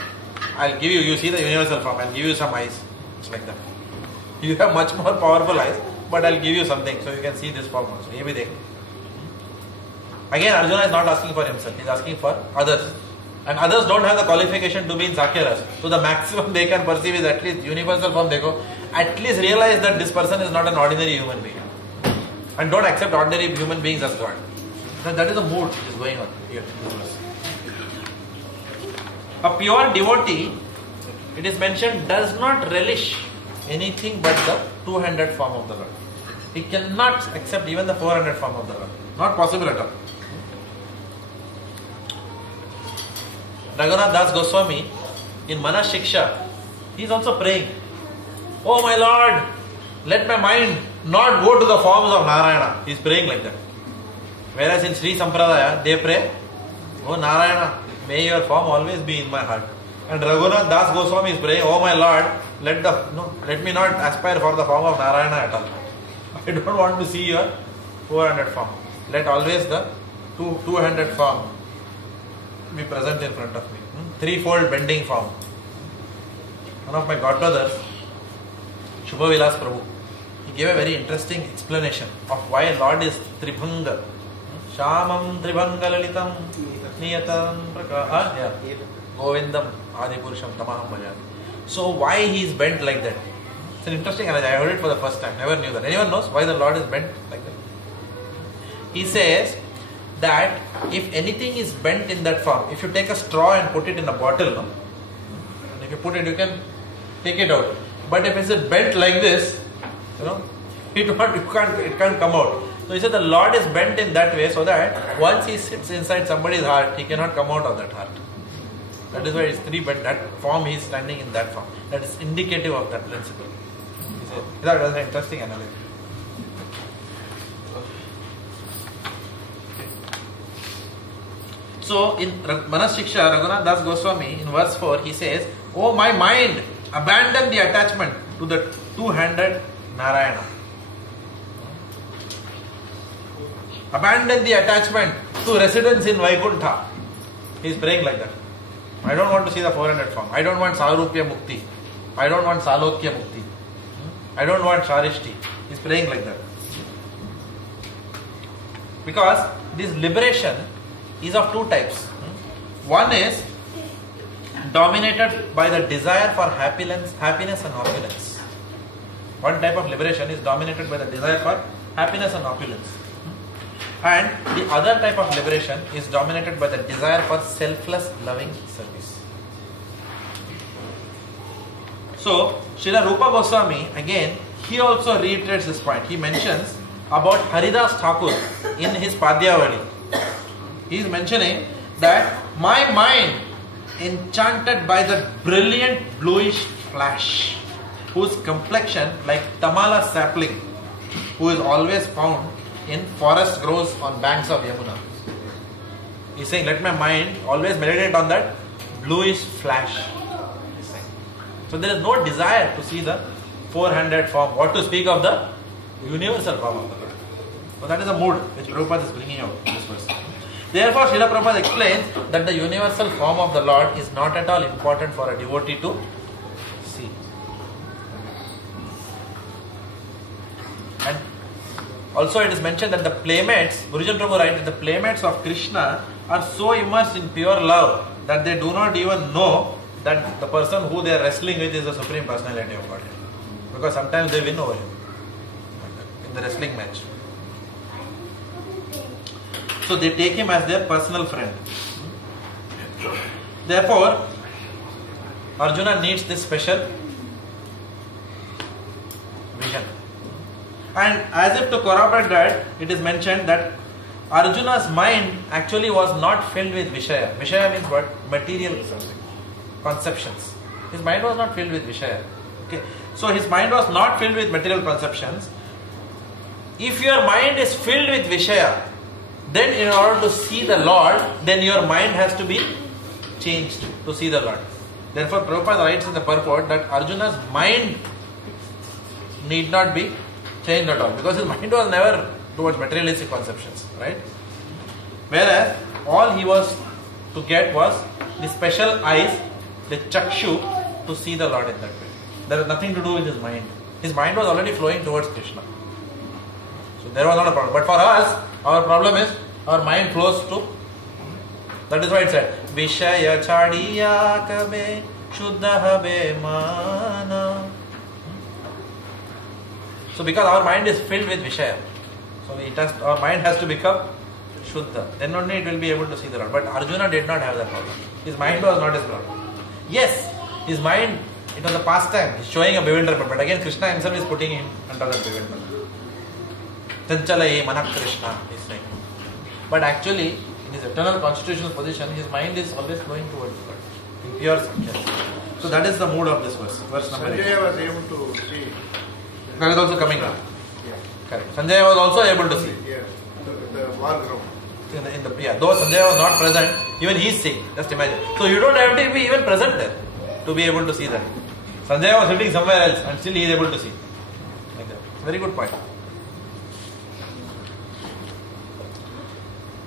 I'll give you, you see the universal form, I'll give you some eyes. It's like that. You have much more powerful eyes, but I'll give you something so you can see this form also. Again, Arjuna is not asking for himself, he is asking for others. And others don't have the qualification to be in Sakyaras. So the maximum they can perceive is at least universal form. At least realize that this person is not an ordinary human being. And don't accept ordinary human beings as God. That is the mood which is going on here. A pure devotee, it is mentioned, does not relish anything but the two-handed form of the Lord. He cannot accept even the four-handed form of the Lord. Not possible at all. Raghunath Das Goswami in Manas Shiksha, he is also praying, oh my Lord, let my mind not go to the forms of Narayana. He is praying like that. Whereas in Sri Sampradaya, they pray, oh Narayana, may your form always be in my heart. And Raghunath Das Goswami is praying, oh my Lord, let me not aspire for the form of Narayana at all. I don't want to see your four-handed form. Let always the two-handed form be present in front of me. Threefold bending form. One of my godbrothers, Shubha Vilas Prabhu, he gave a very interesting explanation of why Lord is Tribhanga. Shamam Tribhanga Lalitam Niyatam Praka Govindam Adipurusham Tamaham Bhajan. So why he is bent like that? It's an interesting analogy. I heard it for the first time. Never knew that. Anyone knows why the Lord is bent like that? He says that if anything is bent in that form, if you take a straw and put it in a bottle, and if you put it, you can take it out. But if it's bent like this, it can't come out. So he said the Lord is bent in that way so that once he sits inside somebody's heart, he cannot come out of that heart. That is why it's three bent. That form he is standing in that form. That is indicative of that principle. He said, that was an interesting analogy. So in Manas Shiksha, Raghunath Das Goswami in verse 4, he says, oh my mind, abandon the attachment to the two-handed Narayana. Abandon the attachment to residence in Vaikuntha. He is praying like that. I don't want to see the four-handed form. I don't want Sarupya Mukti. I don't want Salokya Mukti. I don't want Sharishti. He is praying like that. Because this liberation is of two types. One is dominated by the desire for happiness and opulence. One type of liberation is dominated by the desire for happiness and opulence. And the other type of liberation is dominated by the desire for selfless loving service. So, Srila Rupa Goswami, again, he also reiterates this point. He mentions about Haridas Thakur in his Padyavali. He is mentioning that my mind, enchanted by the brilliant bluish flash, whose complexion like Tamala sapling, who is always found in forest groves on banks of Yamuna. He is saying, let my mind always meditate on that bluish flash. So there is no desire to see the four-handed form. What to speak of the universal form of the Lord. So that is the mood which Prabhupada is bringing out in this verse. Therefore, Srila Prabhupada explains that the universal form of the Lord is not at all important for a devotee to see. And also it is mentioned that the playmates, Gurujan Prabhu writes that the playmates of Krishna are so immersed in pure love that they do not even know that the person who they are wrestling with is the Supreme Personality of Godhead. Because sometimes they win over him in the wrestling match. So they take him as their personal friend. Therefore, Arjuna needs this special vision. And as if to corroborate that, it is mentioned that Arjuna's mind actually was not filled with Vishaya. Vishaya means what? Material conceptions. His mind was not filled with Vishaya. Okay. So his mind was not filled with material conceptions. If your mind is filled with Vishaya, then in order to see the Lord, then your mind has to be changed to see the Lord. Therefore, Prabhupada writes in the purport that Arjuna's mind need not be changed at all, because his mind was never towards materialistic conceptions, right? Whereas all he was to get was the special eyes, the chakshu, to see the Lord in that way. There was nothing to do with his mind. His mind was already flowing towards Krishna. So there was not a problem. But for us, our problem is our mind flows to. That is why it said, Vishaya chadiya kabe shuddha habe mana. So because our mind is filled with Vishaya, so our mind has to become Shuddha. Then only it will be able to see the Lord. But Arjuna did not have that problem. His mind was not his problem. Yes, his mind, it was a pastime. He's showing a bewilderment. But again, Krishna himself is putting him under that bewilderment. Tanchalaye manak Krishna, he's saying. But actually, in his eternal constitutional position, his mind is always flowing towards God, in pure sanctity. So that is the mood of this verse. Verse number 8. Sanjaya was able to see. That is also coming now. Yeah. Correct. Sanjaya was also able to see. Yeah. The war ground. Though Sanjaya was not present, even he is seeing. Just imagine. So you don't have to be even present there to be able to see that. Sanjaya was sitting somewhere else and still he is able to see. Like that. Very good point.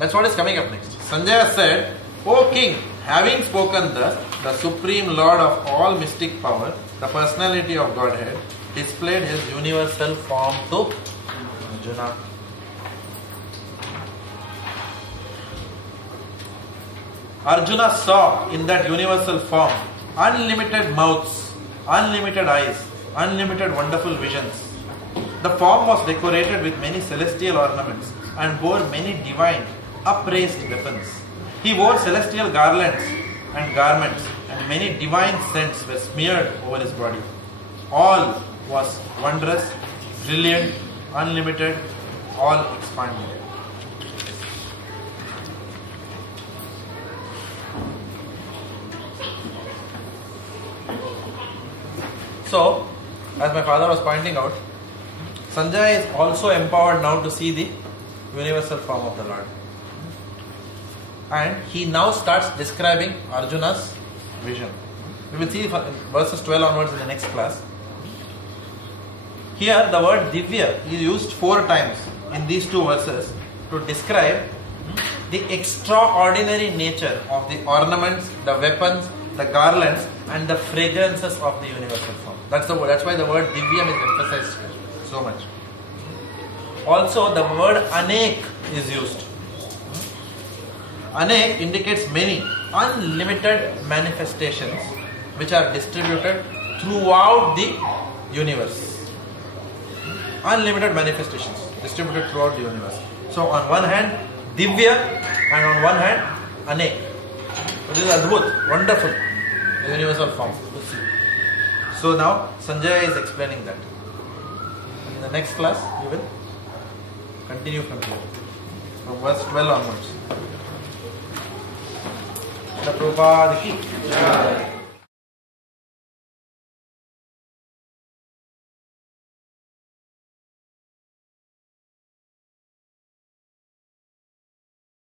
That's what is coming up next. Sanjaya said, O king, having spoken thus, the supreme lord of all mystic power, the personality of Godhead, displayed his universal form to Arjuna. Arjuna saw in that universal form unlimited mouths, unlimited eyes, unlimited wonderful visions. The form was decorated with many celestial ornaments and bore many divine, upraised weapons. He wore celestial garlands and garments, and many divine scents were smeared over his body. All was wondrous, brilliant, unlimited, all expanding. So, as my father was pointing out, Sanjaya is also empowered now to see the universal form of the Lord. And he now starts describing Arjuna's vision. We will see verses 12 onwards in the next class. Here the word Divya is used 4 times in these 2 verses to describe the extraordinary nature of the ornaments, the weapons, the garlands and the fragrances of the universal form. That's why the word Divyam is emphasized here so much. Also the word Anek is used. Anek indicates many unlimited manifestations which are distributed throughout the universe. Unlimited manifestations distributed throughout the universe. So on one hand Divya and on one hand Anek. So this is Adbhut, wonderful, the universal form to see. So now Sanjaya is explaining that. And in the next class we will continue from here, from verse 12 onwards. Prabhupada ki.